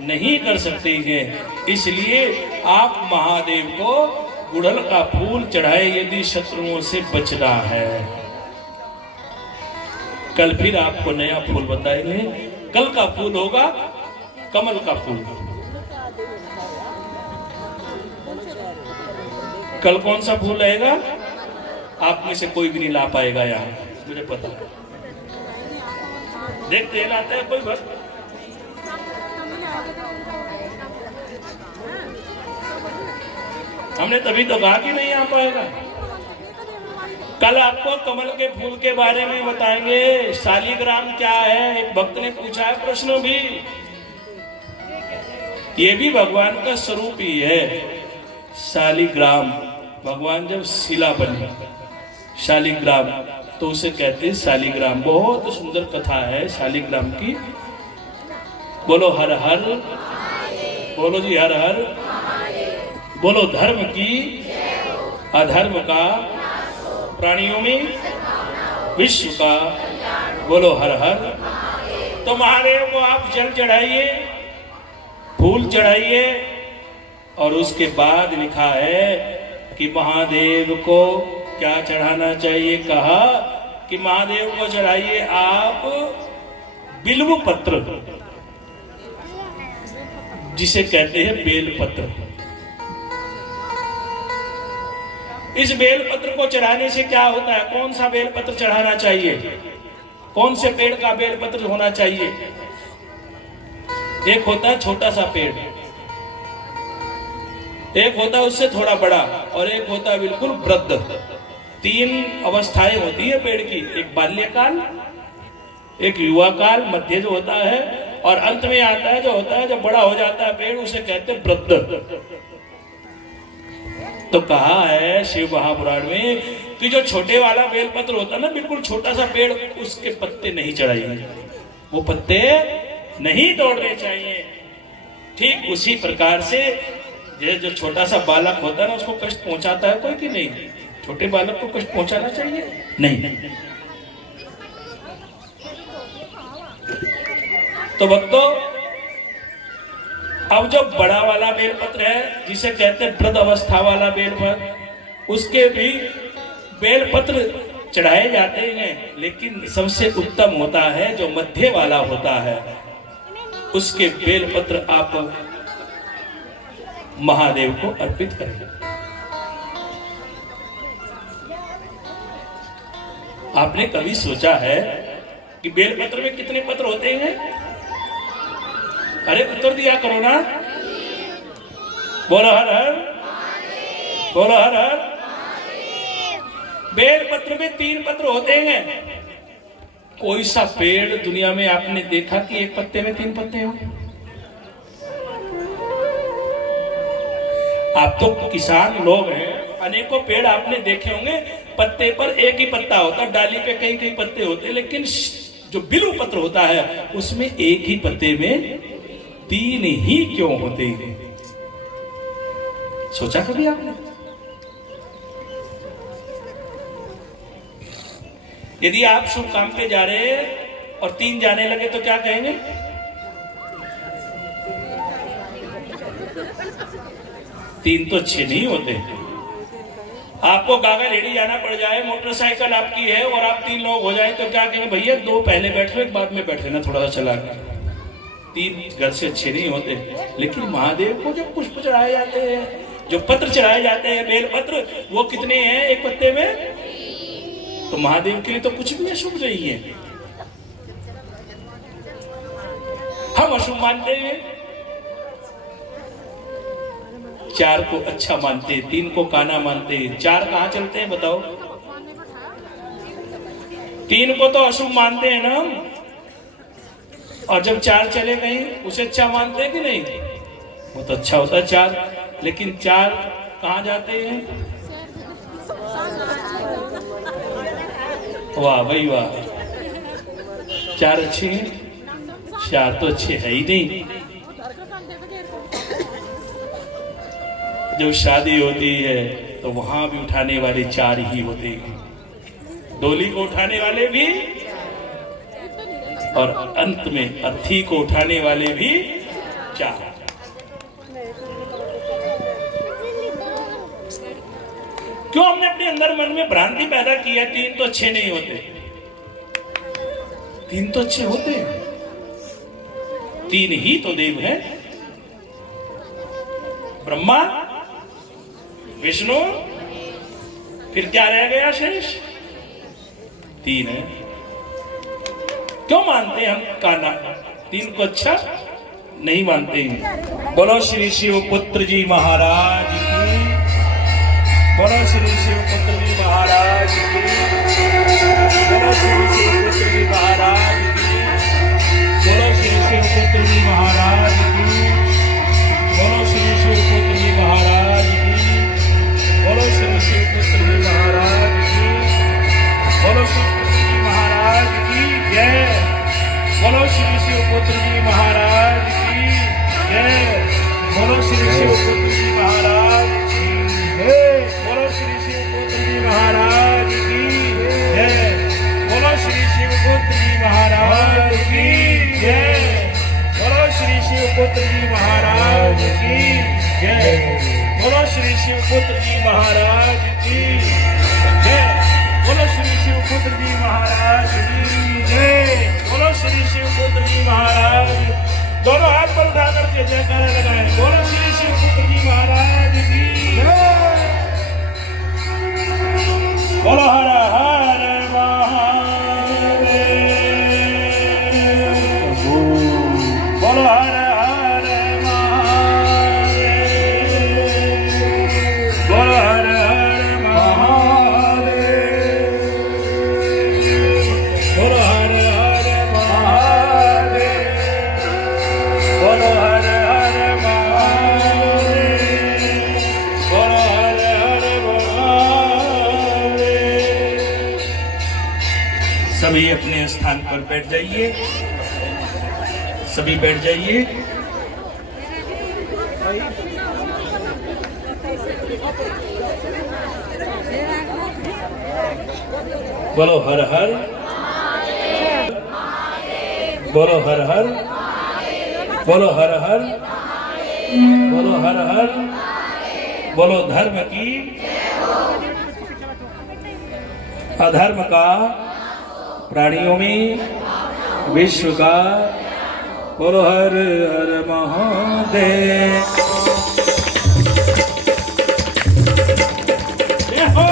नहीं कर सकते हैं। इसलिए आप महादेव को गुड़हल का फूल चढ़ाए यदि शत्रुओं से बचना है। कल फिर आपको नया फूल बताएंगे। कल का फूल होगा कमल का फूल। कल कौन सा फूल रहेगा? आप में से कोई भी नहीं ला पाएगा यहाँ, मुझे पता। देखते लाते हैं कोई भक्त। हमने तभी तो कहा कि नहीं आ पाएगा। कल आपको कमल के फूल के बारे में बताएंगे। शालिग्राम क्या है? एक भक्त ने पूछा है प्रश्न भी। ये भी भगवान का स्वरूप ही है। शालिग्राम, भगवान जब शिला बने शालिग्राम, तो उसे कहते हैं शालिग्राम। बहुत सुंदर कथा है शालिग्राम की। बोलो हर हर, बोलो जी हर हर। बोलो धर्म की अधर्म का, प्राणियों में विश्व का, बोलो हर हर। तो महादेव को आप जल चढ़ाइए, फूल चढ़ाइए, और उसके बाद लिखा है कि महादेव को क्या चढ़ाना चाहिए? कहा कि महादेव को चढ़ाइए आप बिल्व पत्र, जिसे कहते हैं बेल पत्र। इस बेल पत्र को चढ़ाने से क्या होता है? कौन सा बेल पत्र चढ़ाना चाहिए? कौन से पेड़ का बेल पत्र होना चाहिए? एक होता है छोटा सा पेड़, एक होता है उससे थोड़ा बड़ा, और एक होता है बिल्कुल वृद्ध। 3 अवस्थाएं होती है पेड़ की। एक बाल्यकाल, एक युवा काल, मध्य जो होता है, और अंत में आता है जो होता है जब बड़ा हो जाता है पेड़, उसे कहते हैं वृद्ध। तो कहा है शिव महापुराण में कि जो छोटे वाला बेलपत्र होता है ना, बिल्कुल छोटा सा पेड़, उसके पत्ते नहीं चढ़ाइए, वो पत्ते नहीं तोड़ने चाहिए। ठीक उसी प्रकार से ये जो छोटा सा बालक होता है ना, उसको कष्ट पहुंचाता है कोई कि नहीं? छोटे बालक को कष्ट पहुंचाना चाहिए? नहीं। तो भक्तों, अब जो बड़ा वाला बेलपत्र है, जिसे कहते हैं वृद्ध अवस्था वाला बेलपत्र, उसके भी बेलपत्र चढ़ाए जाते हैं, लेकिन सबसे उत्तम होता है जो मध्य वाला होता है, उसके बेलपत्र आप महादेव को अर्पित करें। आपने कभी सोचा है कि बेलपत्र में कितने पत्र होते हैं? अरे उत्तर दिया करो ना। बोलो हर हर, बोलो हर हर। बेलपत्र में 3 पत्र होते हैं। कोई सा पेड़ दुनिया में आपने देखा कि एक पत्ते में 3 पत्ते हो? आप तो किसान लोग हैं, अनेकों पेड़ आपने देखे होंगे, पत्ते पर एक ही पत्ता होता, डाली पे कई कई पत्ते होते, लेकिन जो बिल्व पत्र होता है उसमें एक ही पत्ते में 3 ही क्यों होते हैं? सोचा कभी आपने? यदि आप शुभ काम पे जा रहे हैं और 3 जाने लगे तो क्या कहेंगे? तीन तो 6 नहीं होते। आपको गागा लेडी जाना पड़ जाए, मोटरसाइकिल आपकी है और आप 3 लोग हो जाए तो क्या कहेंगे? भैया 2 पहले बैठो, एक बाद में बैठे ना, थोड़ा सा चला के। 3 घर से अच्छे नहीं होते। लेकिन महादेव को जो पुष्प चढ़ाए जाते हैं, जो पत्र चढ़ाए जाते हैं, बेल पत्र, वो कितने हैं एक पत्ते में? तो महादेव के लिए तो कुछ भी अशुभ नहीं है। हम अशुभ मानते हैं, 4 को अच्छा मानते, 3 को काना मानते, 4 कहां चलते हैं बताओ? 3 को तो अशुभ मानते हैं ना, और जब 4 चले गए उसे अच्छा मानते हैं कि नहीं? वो तो अच्छा होता है 4, लेकिन 4 कहां जाते हैं? वाह भाई वाह, 4 अच्छे हैं, 4 तो अच्छे है ही नहीं। जब शादी होती है तो वहां भी उठाने वाले 4 ही होते हैं, डोली को उठाने वाले भी, और अंत में अर्थी को उठाने वाले भी 4। क्यों हमने अपने अंदर मन में भ्रांति पैदा की है 3 तो अच्छे नहीं होते? 3 तो अच्छे होते हैं, 3 ही तो देव हैं, ब्रह्मा, विष्णु, फिर क्या रह गया शेष? 3 है। क्यों मानते हैं हम काना? 3 को अच्छा नहीं मानते हैं। बोलो श्री शिव पुत्र जी महाराज की, बोलो श्री शिव पुत्र जी महाराज की, बोलो श्री शिव पुत्र जी महाराज की, बोलो श्री शिव पुत्र जी महाराज की, बोलो श्री शिव पुत्र जी महाराज की, बोलो श्री शिव पुत्र जी महाराज की, बोलो श्री पुत्र जी महाराज की जय, बोलो श्री शिव पुत्र जी महाराज की जय, बोलो श्री शिव पुत्र जी महाराज की जय, बोलो श्री शिव पुत्र जी महाराज की जय, बोलो श्री शिव पुत्र जी महाराज की जय, बोलो श्री शिव पुत्र जी महाराज की जय, बोलो श्री शिव पुत्र जी महाराज की जय, बोलो श्री शिव पुत्र जी महाराज की जय, बोलो श्री शिव पुत्र जी महाराज। दोनों हाथ पर उठा करके जयकारा लगाएं, बोलो श्री शिव पुत्र जी महाराज की जय, बोलो हर हर महादेव, बोलो हर हर महादेव, बोलो हर हर महादेव, बोलो हर हर महादेव, बोलो हर हर महादेव, बोलो हर हर महादेव। सभी अपने स्थान पर बैठ जाइए, सभी बैठ जाइए। बोलो हर हर, बोलो हर हर, बोलो हर हर, बोलो हर हर, बोलो धर्म की, अधर्म का, प्राणियों में, विश्व का, बोलो हर हर महादेव। जय हो।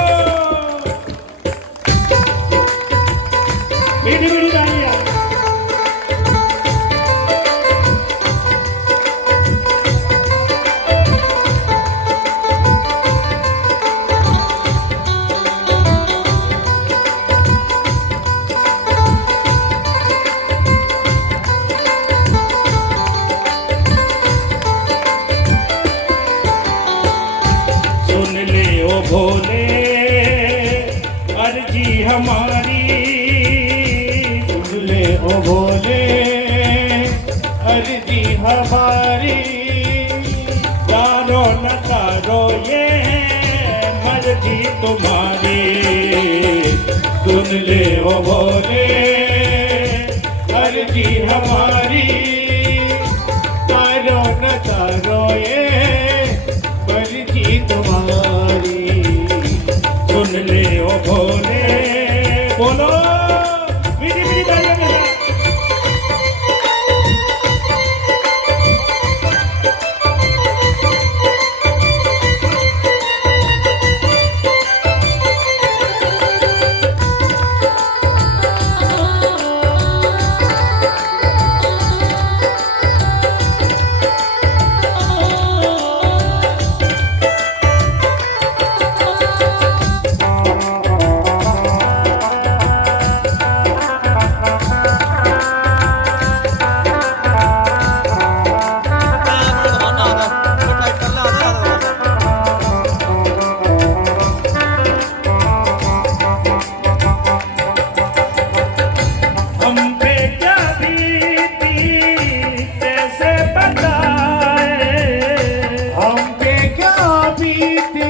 भोले अर्जी हमारी सुन ले ओ भोले अर्जी हमारी तारो न तारो ये है मर्जी तुम्हारी सुन ले ओ भोले अर्जी हमारी तारो न तारो ये मर्जी तुम्हारी सुन ले ओ भोले बोलो विधि विधि तालियों के साथ। हम पे क्या बीती कैसे बताए हम पे क्या बीती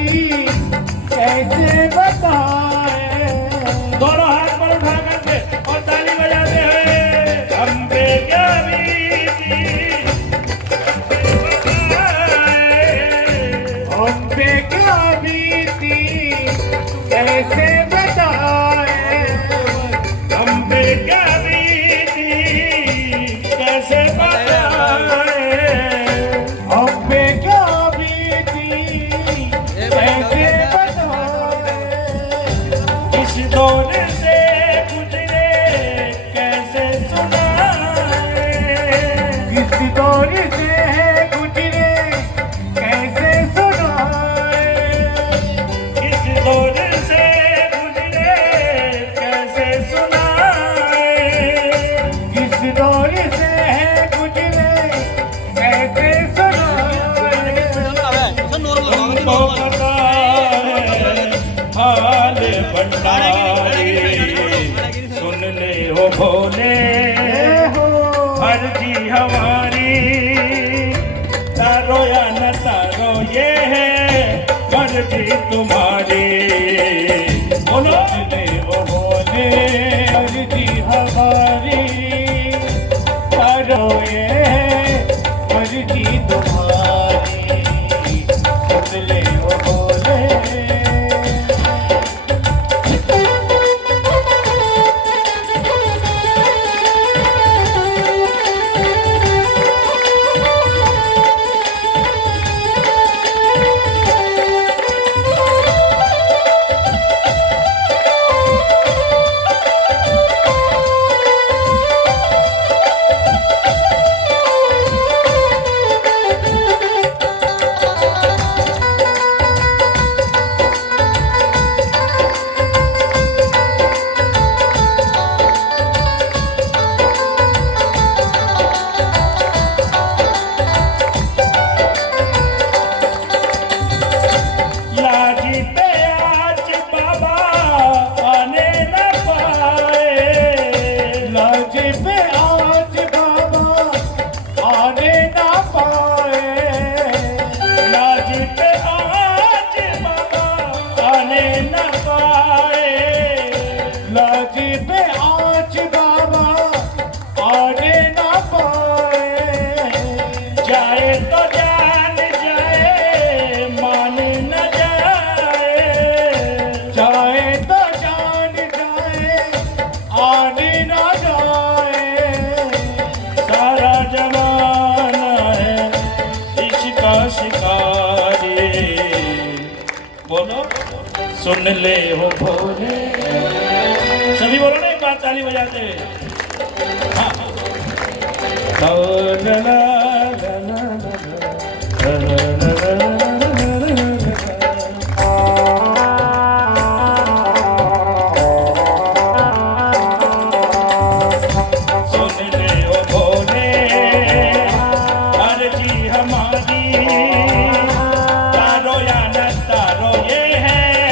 कैसे बताए दोनों हाथ पर उठा करके और ताली बजाते हुए हम पे क्या बीती कैसे बताए हम पे क्या बीती कैसे बताए हम पे क्या बीती कैसे बताए हम पे क्या बीती कैसे बताए इस दौर से गुजरे कैसे सुनाए किस दौर से है गुजरे कैसे सुनाए इस दौर से गुजरे कैसे सुनाए किस दौर से है गुजरे कैसे सुनाए तुमको पता है हाल भंडारी सुन ले हो भोले हो अर्जी हमारी तारो या न तारो ये है मर्जी तुम्हारी बोलो ले ओ भोले अर्जी हमारी तारो ये है मर्जी तुम्हारी सुन ले ओ भोले लाजी पे आज बाबा आने न पाए लाज पे आज बाबा आने ना पाए लाज पे आज बाबा आने न पाए लाज पे आज बाबा आने ना पाए जाए तो जान जाए मान न जाए जाए तो जान जाए आने ना जाए सारा जमाना है इसका शिकारी बोलो सुन ले हो भोले सभी बोलो ना एक बार ताली बजाते हुए हाँ ला ला ला ला ला ला ला ला सुन ले ओ भोले अर्जी हमारी तारो या न तारो ये है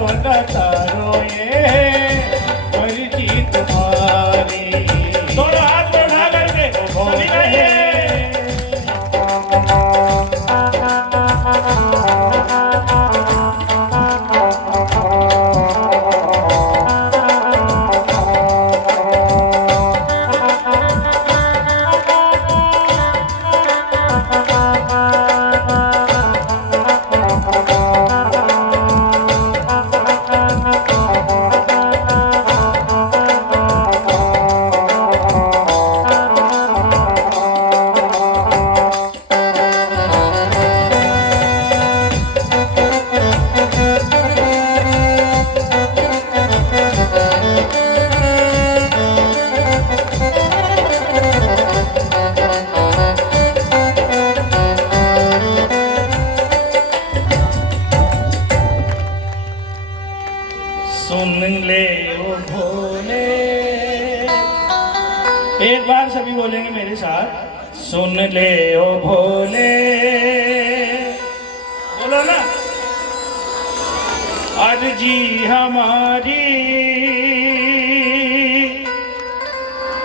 न तारो ये मर्जी तुम्हारी। दोनों हाथ में उठा करके सभी गाइए। सुन ले ओ भोले, एक बार सभी बोलेंगे मेरे साथ, सुन ले ओ भोले, बोलो ना। अर्जी हमारी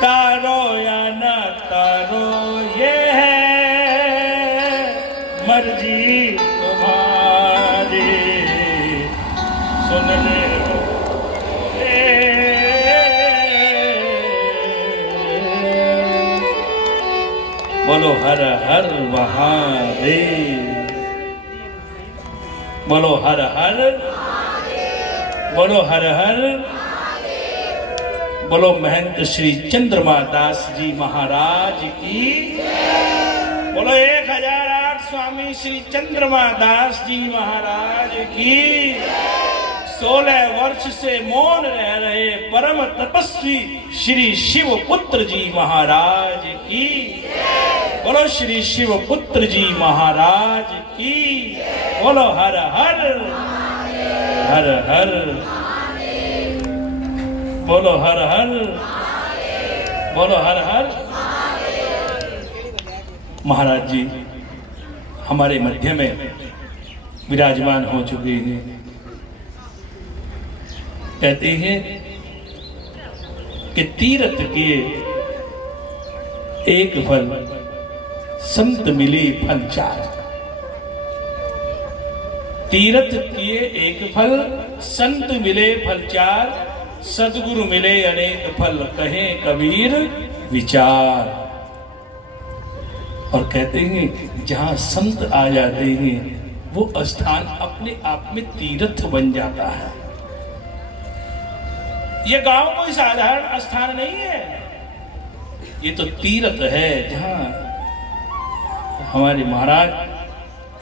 तारो या न तारो ये है मर्जी तुम्हारी। सुन ले बोलो हर हर महादेव, बोलो हर हर, बोलो हर हर, बोलो महंत श्री चंद्रमा दास जी महाराज की, बोलो 1008 स्वामी श्री चंद्रमा दास जी महाराज की। 16 वर्ष से मौन रह रहे परम तपस्वी श्री शिव पुत्र जी महाराज की, बोलो श्री शिव पुत्र जी महाराज की, बोलो हर हर हर हर, बोलो हर हर, बोलो हर हर। महाराज जी हमारे मध्य में विराजमान हो चुके हैं। कहते हैं कि तीर्थ किए एक फल, संत मिले फल 4। तीर्थ किए एक फल, संत मिले फल 4, सदगुरु मिले अनेक फल, कहे कबीर विचार। और कहते हैं जहां संत आ जाते हैं वो स्थान अपने आप में तीर्थ बन जाता है। ये गांव कोई साधारण स्थान नहीं है, ये तो तीर्थ है जहां हमारे महाराज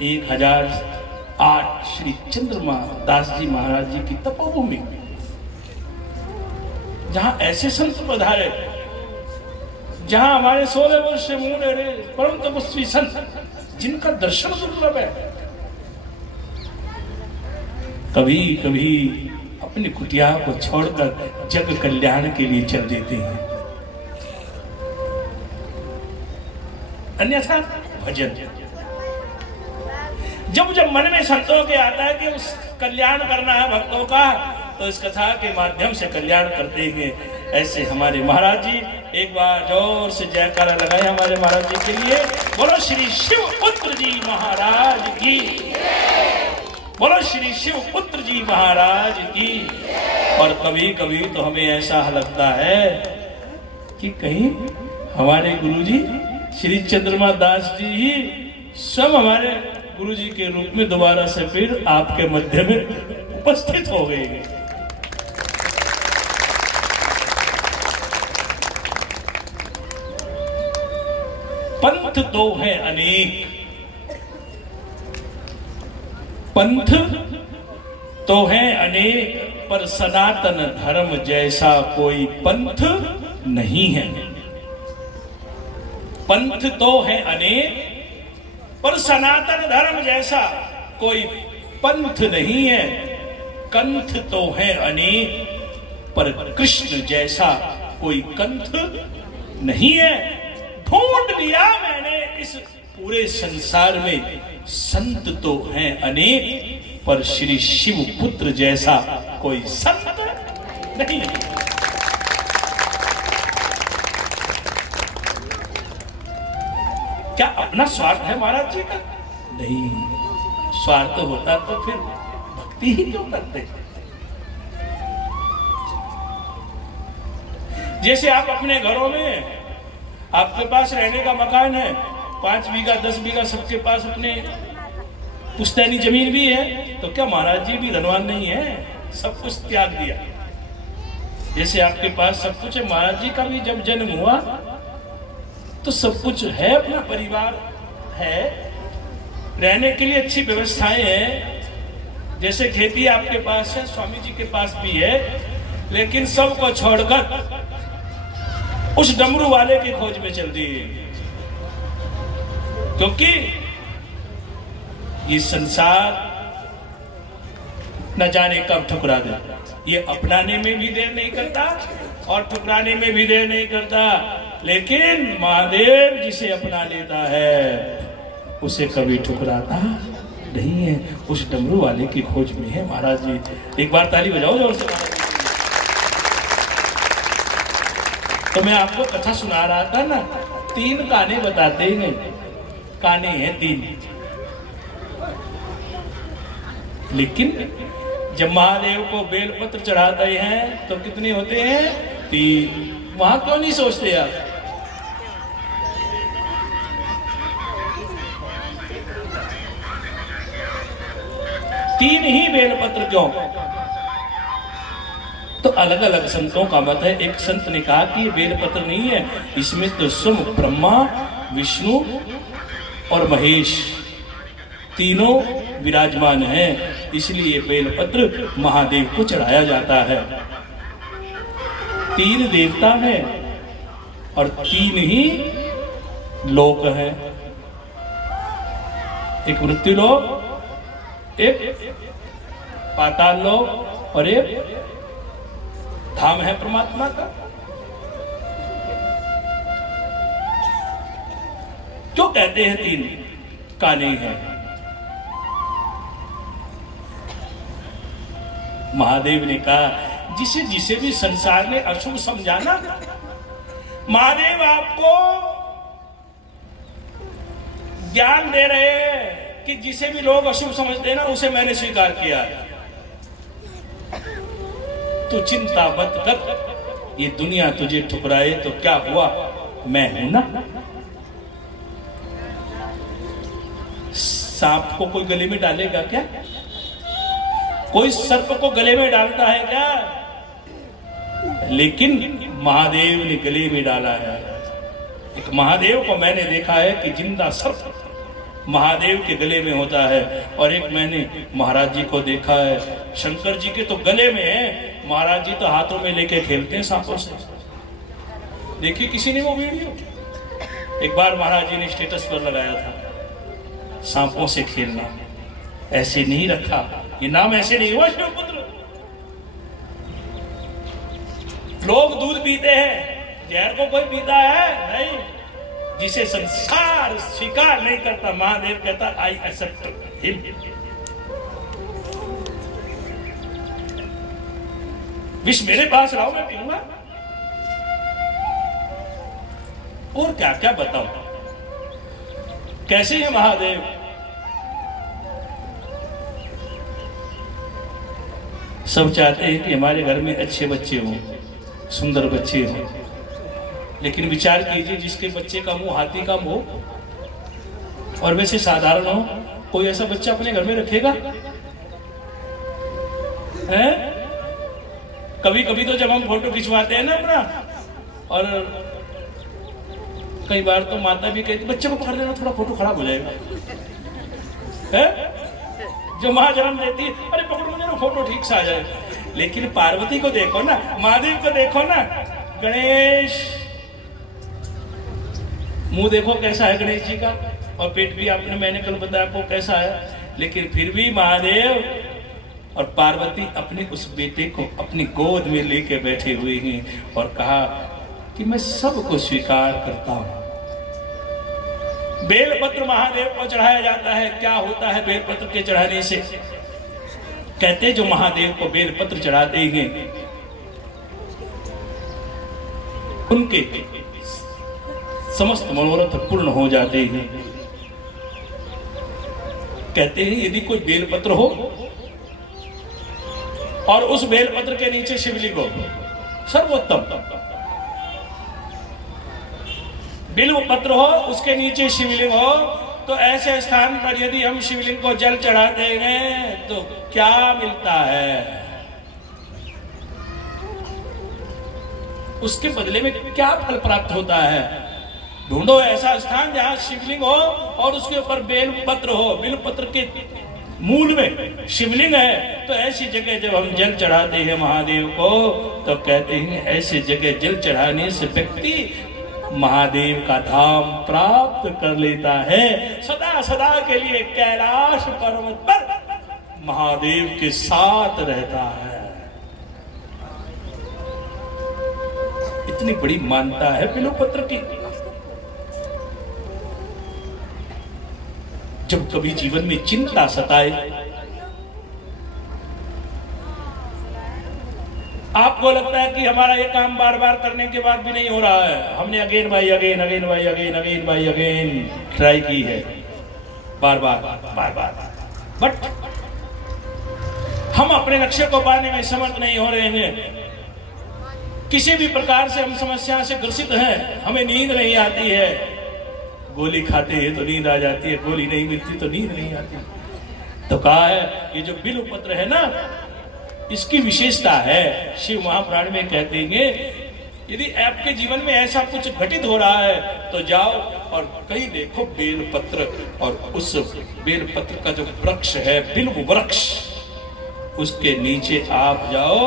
1008 श्री चंद्रमा दास जी महाराज जी की तपोभूमि, जहां ऐसे संत पधारे, जहां हमारे 16 वर्ष से मुंह रहे परम तपस्वी संत जिनका दर्शन दुर्लभ है, कभी कभी अपनी कुटिया को छोड़कर जग कल्याण के लिए चल देते हैं, अन्यथा भजन। जब जब मन में संतों के आता है कि उस कल्याण करना है भक्तों का, तो इस कथा के माध्यम से कल्याण करते हैं। ऐसे हमारे महाराज जी, एक बार जोर से जयकारा लगाए हमारे महाराज जी के लिए। बोलो श्री शिव पुत्र जी महाराज की, बोलो श्री शिव पुत्र जी महाराज की। और कभी कभी तो हमें ऐसा लगता है कि कहीं हमारे गुरुजी श्री चंद्रमा दास जी ही सब हमारे गुरुजी के रूप में दोबारा से फिर आपके मध्य में उपस्थित हो गए। पंथ तो है अनेक, पंथ तो है अनेक, पर सनातन धर्म जैसा कोई पंथ नहीं है। पंथ तो है अनेक, पर सनातन धर्म जैसा कोई पंथ नहीं है। कंथ तो है अनेक, पर कृष्ण जैसा कोई कंथ नहीं है। ढूंढ लिया मैंने इस पूरे संसार में, संत तो हैं अनेक, पर श्री शिव पुत्र जैसा कोई संत नहीं। क्या अपना स्वार्थ है महाराज जी का? नहीं, स्वार्थ होता तो फिर भक्ति ही क्यों करते? जैसे आप अपने घरों में, आपके पास रहने का मकान है, 5 बीघा 10 बीघा सबके पास अपने पुश्तैनी जमीन भी है, तो क्या महाराज जी भी धनवान नहीं है? सब कुछ त्याग दिया। जैसे आपके पास सब कुछ है, महाराज जी का भी जब जन्म हुआ तो सब कुछ है, अपना परिवार है, रहने के लिए अच्छी व्यवस्थाएं हैं। जैसे खेती आपके पास है, स्वामी जी के पास भी है, लेकिन सबको छोड़कर उस डमरू वाले की खोज में चल दिए, क्योंकि ये संसार न जाने कब ठुकरा दे। ये अपनाने में भी देर नहीं करता और ठुकराने में भी देर नहीं करता, लेकिन महादेव जिसे अपना लेता है उसे कभी ठुकराता नहीं है। उस डमरू वाले की खोज में है महाराज जी। एक बार ताली बजाओ जोर से महाराज जी। तो मैं आपको कथा सुना रहा था ना, 3 काने बताते हैं, काने हैं 3, लेकिन जब महादेव को बेलपत्र चढ़ाते हैं तो कितने होते हैं? 3। वहां क्यों नहीं सोचते आप? तीन ही बेलपत्र क्यों? तो अलग अलग संतों का मत है। एक संत ने कहा कि ये बेलपत्र नहीं है, इसमें तो स्वयं ब्रह्मा, विष्णु और महेश तीनों विराजमान हैं, इसलिए बेलपत्र महादेव को चढ़ाया जाता है। 3 देवता हैं और 3 ही लोक हैं, एक मृत्यु लोक, एक पाताल लोक और एक धाम है परमात्मा का। क्यों कहते हैं 3 काने हैं? महादेव ने कहा जिसे जिसे भी संसार ने अशुभ समझा ना, महादेव आपको ज्ञान दे रहे हैं कि जिसे भी लोग अशुभ समझते हैं ना, उसे मैंने स्वीकार किया है। तू चिंता मत कर, ये दुनिया तुझे ठुकराए तो क्या हुआ, मैं हूं ना। सांप को कोई गले में डालेगा क्या? कोई सर्प को गले में डालता है क्या? लेकिन महादेव ने गले में डाला है। एक महादेव को मैंने देखा है कि जिंदा सर्प महादेव के गले में होता है, और एक मैंने महाराज जी को देखा है, शंकर जी के तो गले में है, महाराज जी तो हाथों में लेके खेलते हैं सांपों से। देखिए किसी ने वो वीडियो, एक बार महाराज जी ने स्टेटस पर लगाया था, सांपों से खेलना ऐसे नहीं रखा, ये नाम ऐसे नहीं हुआ शिवपुत्र। लोग दूध पीते हैं, जहर को कोई पीता है नहीं। जिसे संसार स्वीकार नहीं करता, महादेव कहता आई एक्सेप्ट हिम। विष मेरे पास लाओ, मैं पीऊंगा। और क्या क्या बताऊं, कैसे है महादेव। सब चाहते हैं कि हमारे घर में अच्छे बच्चे हों, सुंदर बच्चे हों, लेकिन विचार कीजिए जिसके बच्चे का मुंह हाथी का मुंह और वैसे साधारण हो, कोई ऐसा बच्चा अपने घर में रखेगा? हैं? कभी कभी तो जब हम फोटो खिंचवाते हैं ना अपना, और कई बार तो माता भी कहती बच्चे को पकड़ लेना, थोड़ा फोटो खराब हो जाएगा। है? जो माँ जन्म देती है, अरे पकड़ो मुझे ना, फोटो ठीक से आ जाए। लेकिन पार्वती को देखो ना, महादेव को देखो ना, गणेश मुंह देखो कैसा है गणेश जी का, और पेट भी आपने, मैंने कल बताया आपको कैसा है। लेकिन फिर भी महादेव और पार्वती अपने उस बेटे को अपनी गोद में लेके बैठे हुए हैं और कहा कि मैं सबको स्वीकार करता हूं। बेलपत्र महादेव को चढ़ाया जाता है। क्या होता है बेलपत्र के चढ़ाने से? कहते जो महादेव को बेलपत्र चढ़ाते हैं उनके समस्त मनोरथ पूर्ण हो जाते हैं। कहते हैं यदि कोई बेलपत्र हो और उस बेलपत्र के नीचे शिवलिंग हो, सर्वोत्तम बिल्व पत्र हो, उसके नीचे शिवलिंग हो, तो ऐसे स्थान पर यदि हम शिवलिंग को जल चढ़ाते हैं तो क्या मिलता है, उसके बदले में क्या फल प्राप्त होता है। ढूंढो ऐसा स्थान जहां शिवलिंग हो और उसके ऊपर बेल पत्र हो, बेल पत्र के मूल में शिवलिंग है, तो ऐसी जगह जब हम जल चढ़ाते हैं महादेव को, तो कहते हैं ऐसी जगह जल चढ़ाने से व्यक्ति महादेव का धाम प्राप्त कर लेता है। सदा सदा के लिए कैलाश पर्वत पर महादेव के साथ रहता है। इतनी बड़ी मान्यता है बिल्वपत्र की। जब कभी जीवन में चिंता सताए, आपको लगता है कि हमारा ये काम बार बार करने के बाद भी नहीं हो रहा है, हमने अगेन बाई अगेन ट्राई की है, बार बार, बट हम अपने लक्ष्य को पाने में समर्थ नहीं हो रहे हैं। किसी भी प्रकार से हम समस्या से ग्रसित हैं, हमें नींद नहीं आती है, गोली खाते हैं तो नींद आ जाती है, गोली नहीं मिलती तो नींद नहीं आती। तो कहा है ये जो बिल्वपत्र है ना, इसकी विशेषता है। शिव महापुराण में कहते हैं यदि आपके जीवन में ऐसा कुछ घटित हो रहा है तो जाओ और कहीं देखो बेलपत्र, और उस बेलपत्र का जो वृक्ष है बिल्व वृक्ष, उसके नीचे आप जाओ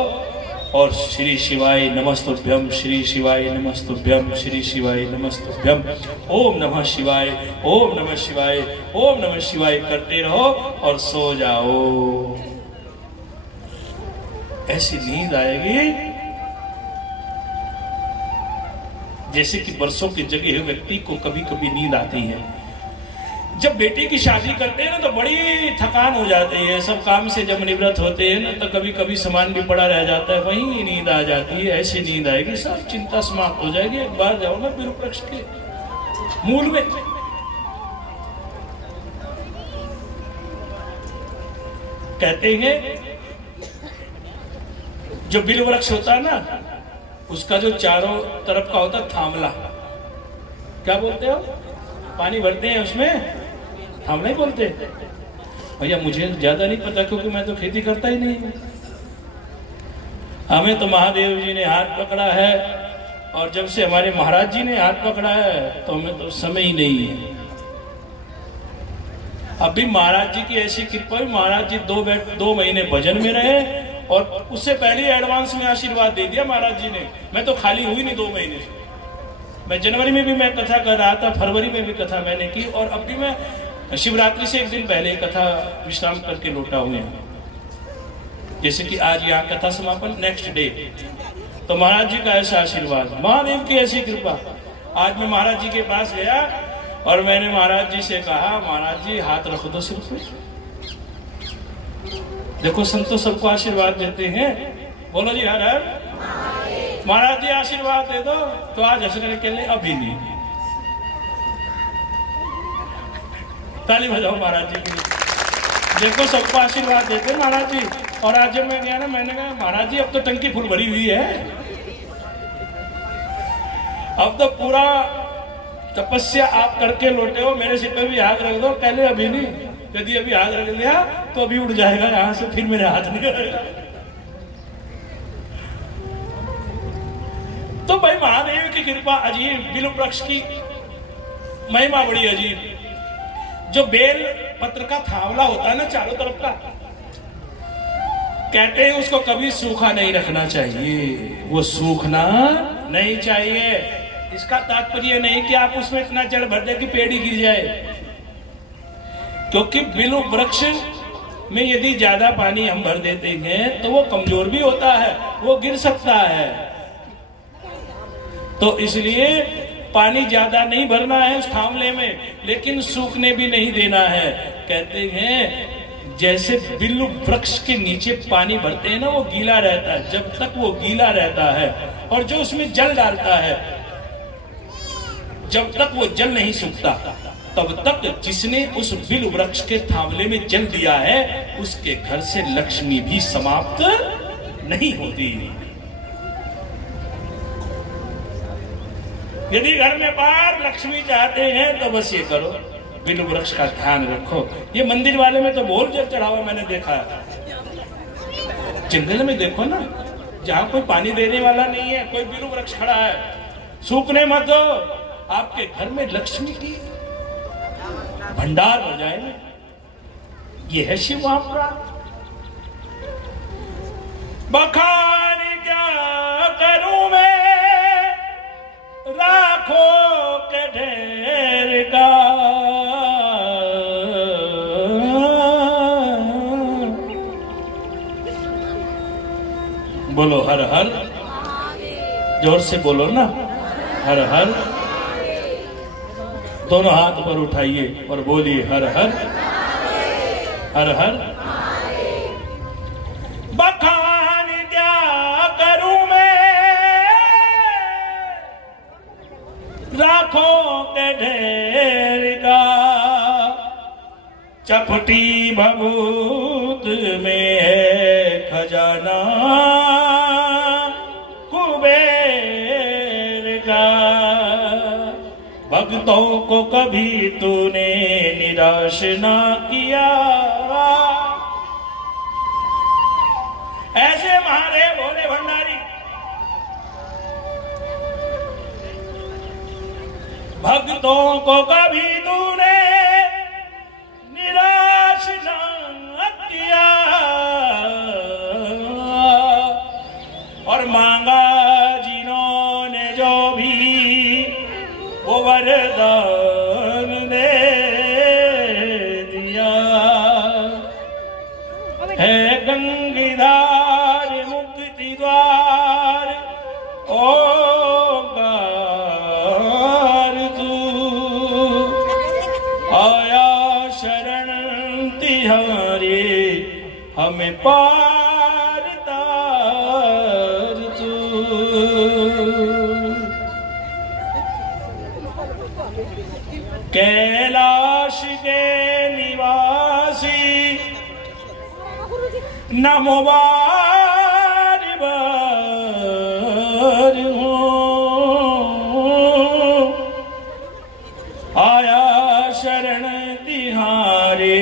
और श्री शिवाय नमस्तुभ्यम, श्री शिवाय नमस्तुभ्यम, श्री शिवाय नमस्तुभ्यम, ओम नमः शिवाय, ओम नमः शिवाय, ओम नमः शिवाय करते रहो और सो जाओ। ऐसी नींद आएगी जैसे कि वर्षों के जगे हुए व्यक्ति को कभी कभी नींद आती है। जब बेटी की शादी करते हैं ना तो बड़ी थकान हो जाती है, सब काम से जब निवृत्त होते हैं ना तो कभी कभी सामान भी पड़ा रह जाता है, वहीं नींद आ जाती है। ऐसी नींद आएगी, सब चिंता समाप्त हो जाएगी। एक बार जाओ ना बिल्व वृक्ष के मूल में, कहते हैं जो बिल्व वृक्ष होता है ना, उसका जो चारों तरफ का होता है थामला, क्या बोलते हो, पानी भरते हैं उसमें, थामला ही बोलते हैं भैया, मुझे ज्यादा नहीं पता क्योंकि मैं तो खेती करता ही नहीं। हमें तो महादेव जी ने हाथ पकड़ा है, और जब से हमारे महाराज जी ने हाथ पकड़ा है तो हमें तो समय ही नहीं है। अभी महाराज जी की ऐसी कृपा हुई, महाराज जी 2 महीने भजन में रहे और उससे पहले एडवांस में आशीर्वाद दे दिया महाराज जी ने। मैं तो खाली हुई नहीं 2 महीने से। मैं जनवरी में भी मैं कथा कर रहा था, फरवरी में भी कथा मैंने की, और अब भी मैं शिवरात्रि से 1 दिन पहले कथा विश्राम करके लौटा हुए हैं। जैसे कि आज यहाँ कथा समापन, नेक्स्ट डे, तो महाराज जी का ऐसा आशीर्वाद, महादेव की ऐसी कृपा। आज मैं महाराज जी के पास गया और मैंने महाराज जी से कहा, महाराज जी हाथ रख दो सिर पे, देखो संतों सबको आशीर्वाद देते हैं, बोलो जी हर हर महाराज जी आशीर्वाद दे दो। तो आज हंसने के लिए अभी नहीं, ताली बजाओ महाराज जी की, देखो सबको आशीर्वाद देते महाराज जी। और आज जब मैं गया ना, मैंने कहा महाराज जी अब तो टंकी फुल भरी हुई है, अब तो पूरा तपस्या आप करके लौटे हो, मेरे सिर पे भी हाथ रख दो। पहले अभी नहीं, यदि अभी हाथ रख लिया तो अभी उड़ जाएगा यहां से, फिर मेरे हाथ नहीं आएगा। तो भाई महादेव की कृपा अजीब, बिल्व वृक्ष की महिमा बड़ी अजीब। जो बेल पत्र का थावला होता है ना चारों तरफ का, कहते हैं उसको कभी सूखा नहीं रखना चाहिए, वो सूखना नहीं चाहिए। इसका तात्पर्य नहीं कि आप उसमें इतना जड़ भर दे कि पेड़ ही गिर जाए, क्योंकि बिल्व वृक्ष में यदि ज्यादा पानी हम भर देते हैं तो वो कमजोर भी होता है, वो गिर सकता है। तो इसलिए पानी ज्यादा नहीं भरना है उस थामले में, लेकिन सूखने भी नहीं देना है। कहते हैं जैसे बिल्लू वृक्ष के नीचे पानी भरते हैं ना, वो गीला रहता है। जब तक वो गीला रहता है और जो उसमें जल डालता है, जब तक वो जल नहीं सूखता, तब तक जिसने उस बिल्व वृक्ष के थावले में जल दिया है, उसके घर से लक्ष्मी भी समाप्त नहीं होती। यदि घर में बार लक्ष्मी चाहते हैं तो बस ये करो, बिल्व वृक्ष का ध्यान रखो। ये मंदिर वाले में तो बहुत जल चढ़ा हुआ मैंने देखा है। जंगल में देखो ना, जहां कोई पानी देने वाला नहीं है, कोई बिल्व वृक्ष खड़ा है, सूखने मत दो, आपके घर में लक्ष्मी की भंडार हो जाएगा। ये है शिव महापुराण। बखान क्या करूं मैं लाखों के ढेर का, बोलो हर हर, जोर से बोलो ना, हर हर। दोनों हाथ पर उठाइए और बोलिए हर हर, हर हर। बखान क्या करूं मैं लाखों के ढेर का, चपटी भभूत में है खजाना कुबेर का। भक्तों को कभी तूने निराश ना किया। ऐसे महादेव भोले भंडारी भक्तों को कभी तूने निराश ना किया, और मांगा जिन्होंने जो भी वो वरदान दे दिया। है गंगाधार मुक्ति द्वार ओंकार तू, आया शरण तिहारे हमें पार तार तू। कैलाश के निवासी नमो बार बार हूँ, आया शरण तिहारे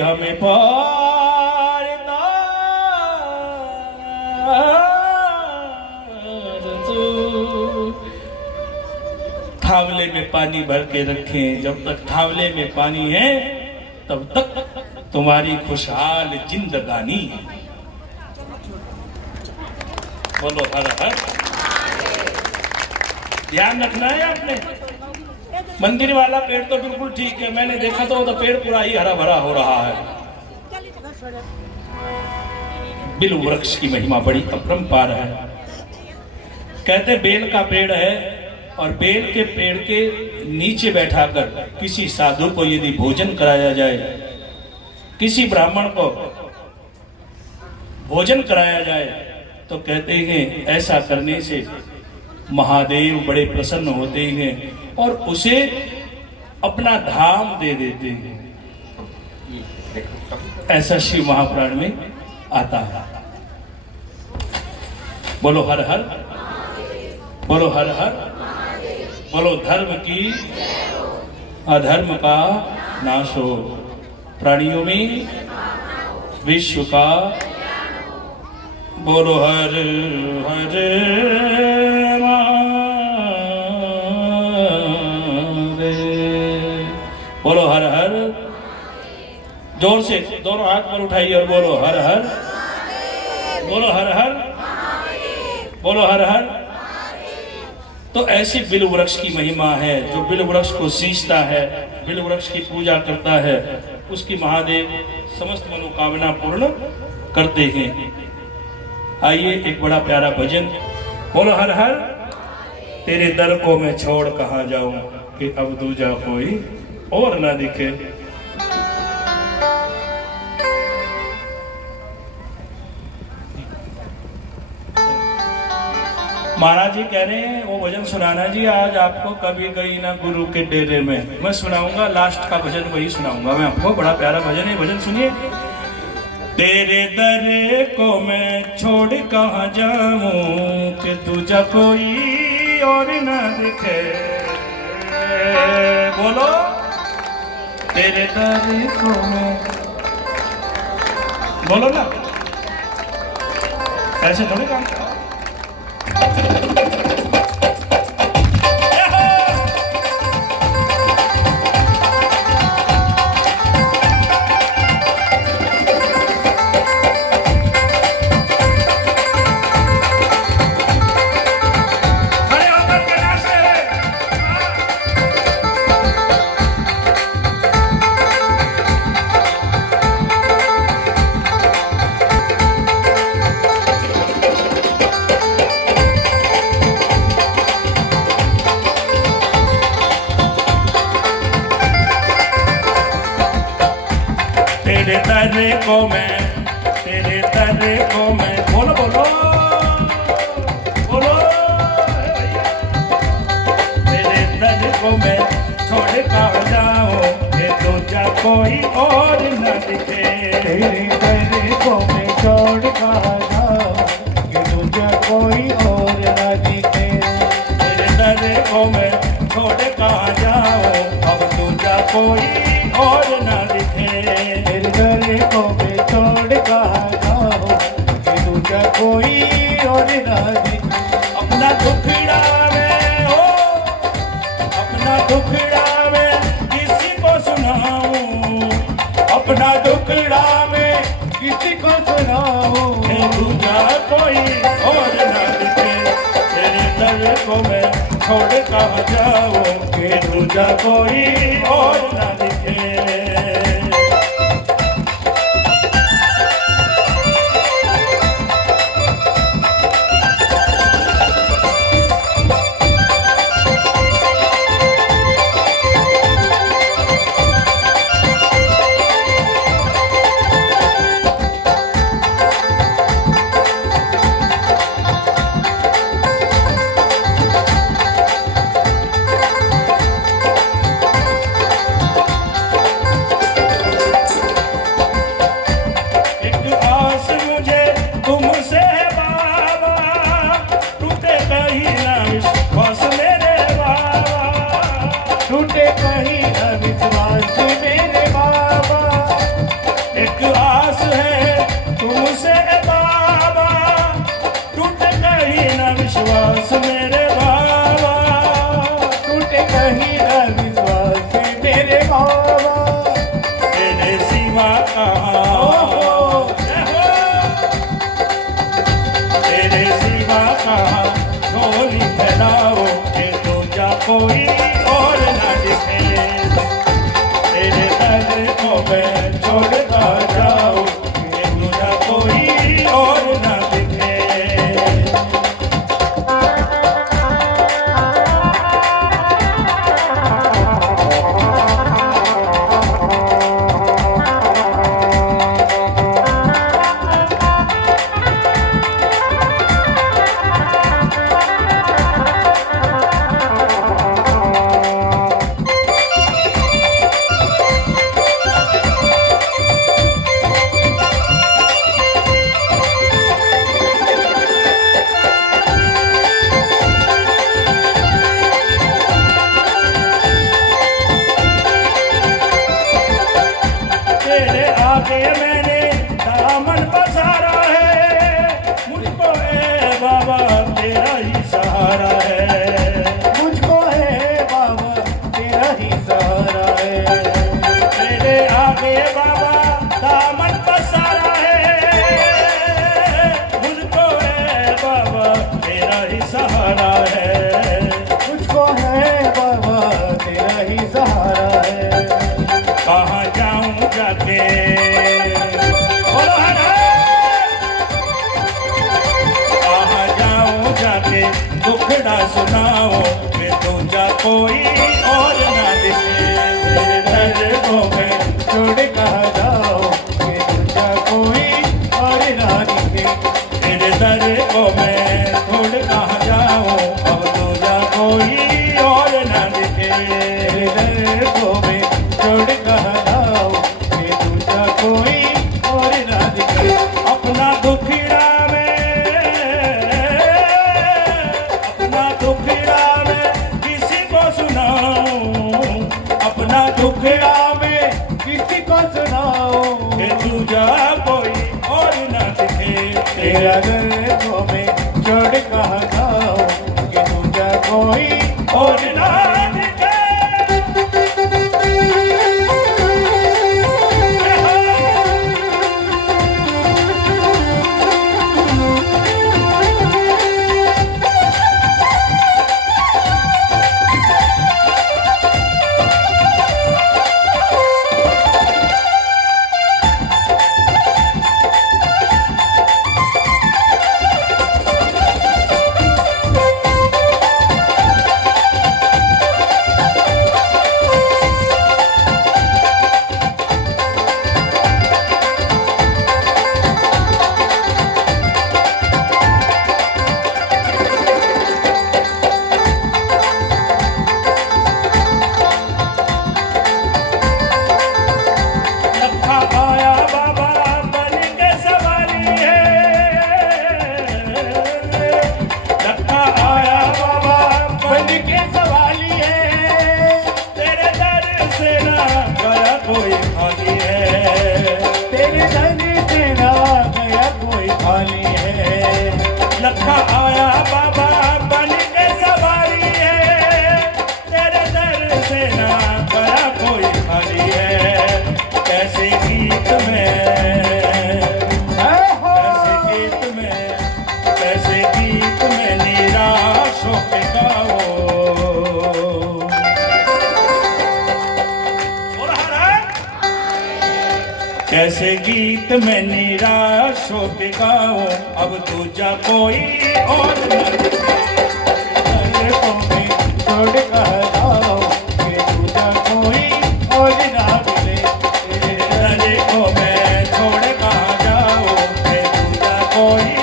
हमें पार तार तू। थावले में पानी भर के रखें, जब तक थावले में पानी है तब तक तुम्हारी खुशहाल जिंदगानी है। बोलो हर हर। ध्यान रखना है आपने। मंदिर वाला पेड़ तो बिल्कुल ठीक है, मैंने देखा तो पेड़ पूरा ही हरा भरा हो रहा है। बिल्व वृक्ष की महिमा बड़ी अपरंपार है। कहते बेल का पेड़ है, और बेल के पेड़ के नीचे बैठाकर किसी साधु को यदि भोजन कराया जाए, किसी ब्राह्मण को भोजन कराया जाए, तो कहते हैं ऐसा करने से महादेव बड़े प्रसन्न होते हैं और उसे अपना धाम दे देते हैं। ऐसा शिव महापुराण में आता है। बोलो हर हर, बोलो हर हर, बोलो धर्म की अधर्म का नाश हो, प्राणियों में विश्व का। बोलो हर हर महादेव, बोलो हर हर। जोर से दोनों हाथ पर उठाइए और बोलो हर हर, बोलो हर हर, बोलो हर हर। तो ऐसी बिल्व वृक्ष की महिमा है। जो बिल्व वृक्ष को सींचता है, बिल्व वृक्ष की पूजा करता है, उसकी महादेव समस्त मनोकामना पूर्ण करते हैं। आइए एक बड़ा प्यारा भजन। बोलो हर हर। तेरे दर को मैं छोड़ कहाँ जाऊं कि अब दूजा कोई और ना दिखे। महाराज जी कह रहे हैं वो भजन सुनाना जी। आज आपको कभी गई ना गुरु के डेरे में, मैं सुनाऊंगा लास्ट का भजन, वही सुनाऊंगा मैं आपको। बड़ा प्यारा भजन है, भजन सुनिए। तेरे दर को मैं छोड़ कहाँ जाऊं कि तुझा कोई और ना दिखे। बोलो, तेरे दर को मैं, बोलो ना, ऐसे थोड़ी काम। तेरे दर को मैं, तेरे दर को मैं, बोलो बोलो बोलो, तेरे दर को मैं छोड़ कर जाऊं कि तुझा कोई और न दिखे। तेरे दर को मैं छोड़ कर जाऊं कि तुझे कोई और न दिखे। तेरे दर को मैं छोड़ कर जाऊं अब तुझा कोई और न दिखे। तेरे दर को मैं छोड़ कर जाऊं कि तुझे कोई और न दिखे। अपना दुखड़ा में हो, अपना दुखड़ा में किसी को सुनाऊं, अपना दुखड़ा में किसी को सुनाऊं कि तुझा कोई और न दिखे। तेरे दर को मैं छोड़ कहाँ जाऊं कि तुझा कोई और न दिखे। टूटे कहीं न विश्वास मेरे बाबा। एक आस है तुमसे बाबा, टूटे कहीं न विश्वास मेरे बाबा। टूटे कहीं न विश्वास मेरे बाबा। तेरे सिवा कहाँ, तेरे सिवा कहाँ झोली फैलाओ कि तुझा कोई और न दिखे। तेरे दर को मैं छोड़ता जाऊं कि तुझा कोई और न दिखे। तेरे आगे मैंने दामन पसारा है, मुझको है बाबा तेरा ही सहारा है। मुझको है बाबा तेरा ही सहारा है। तेरे आगे बाबा दामन पसारा है, मुझको है बाबा तेरा ही सहारा है। मुझको है बाबा तेरा ही सहारा है। कहाँ जाऊं जाके, बोलो हर कहाँ जाऊं जाके दुखड़ा सुनाओ कि तुझा कोई और ना दिखे। तेरे दर को मैं छोड़ कहाँ जाओ कि तुझा कोई और ना दिखे। तेरे दर को मैं छोड़ कहाँ जाऊं तेरा दर को मैं छोड़ कहाँ जाऊं कि दूजा कोई और ना दिखे। लखा आया बाबा बन के सवारी है, तेरे दर से ना गया कोई खाली है। कैसे गीत में कैसे गीत में निराश होके गाओ। कैसे गीत में निराश होके गाओ, अब दूजा कोई और न को मैं छोड़ कर जाओ कि दूजा कोई और ना मिले। तेरे को मैं छोड़ कहाँ जाऊं कि दूजा कोई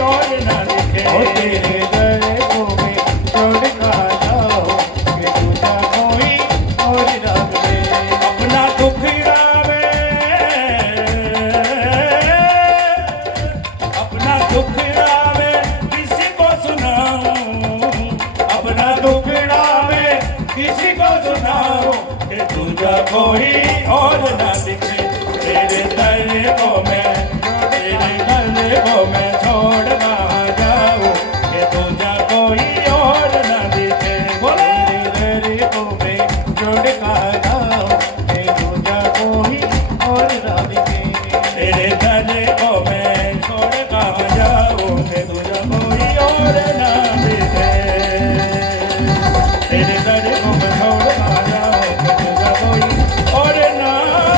और ना दिखे। तेरे दर को मैं छोड़ कहाँ जाऊं कि दूजा कोई और ना मिले। अपना दुख किसी को सुनाओ कि दूजा कोई और ना दिखे। तेरे दर को मैं छोड़ कहाँ जाऊं कि दूजा कोई और ना दिखे। तेरे दर को मैं छोड़ कहाँ जाऊं कि दूजा कोई और ना दिखे। तेरे दर को मैं छोड़ कहाँ जाऊं कि दूजा कोई और ना दिखे। तेरे दर को मैं छोड़ कहाँ जाऊं कि दूजा कोई और ना दिखे।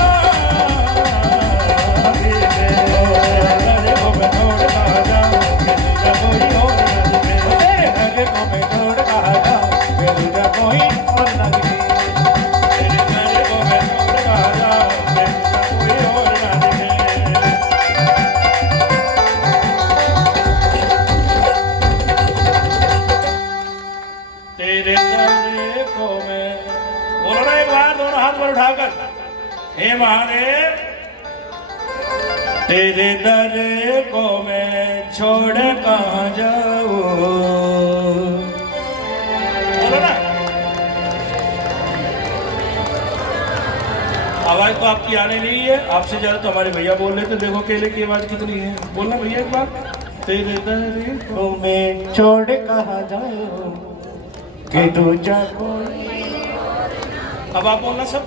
तेरे दर को मैं छोड़ कहाँ जाऊं कि दूजा कोई और ना दिखे। तेरे दर को मैं छोड़ कहाँ जाऊं कि दूजा कोई और ना दिखे। तेरे दर को मैं छोड़ कहाँ जाऊं कि दूजा कोई और ना दिखे। तेरे दर को मैं बोलो ना एक बार दोनों हाथ पर उठाकर, हे महादेव तेरे दर को मैं छोड़ कहाँ जाऊं। बोलो ना। आवाज तो आपकी आने नहीं है, आपसे ज्यादा तो हमारे भैया बोल रहे थे। देखो केले की आवाज कितनी है। बोलना भैया एक बार। तेरे दर को मैं छोड़ कहाँ जाऊं कि दूजा कोई। अब आप बोलना सब।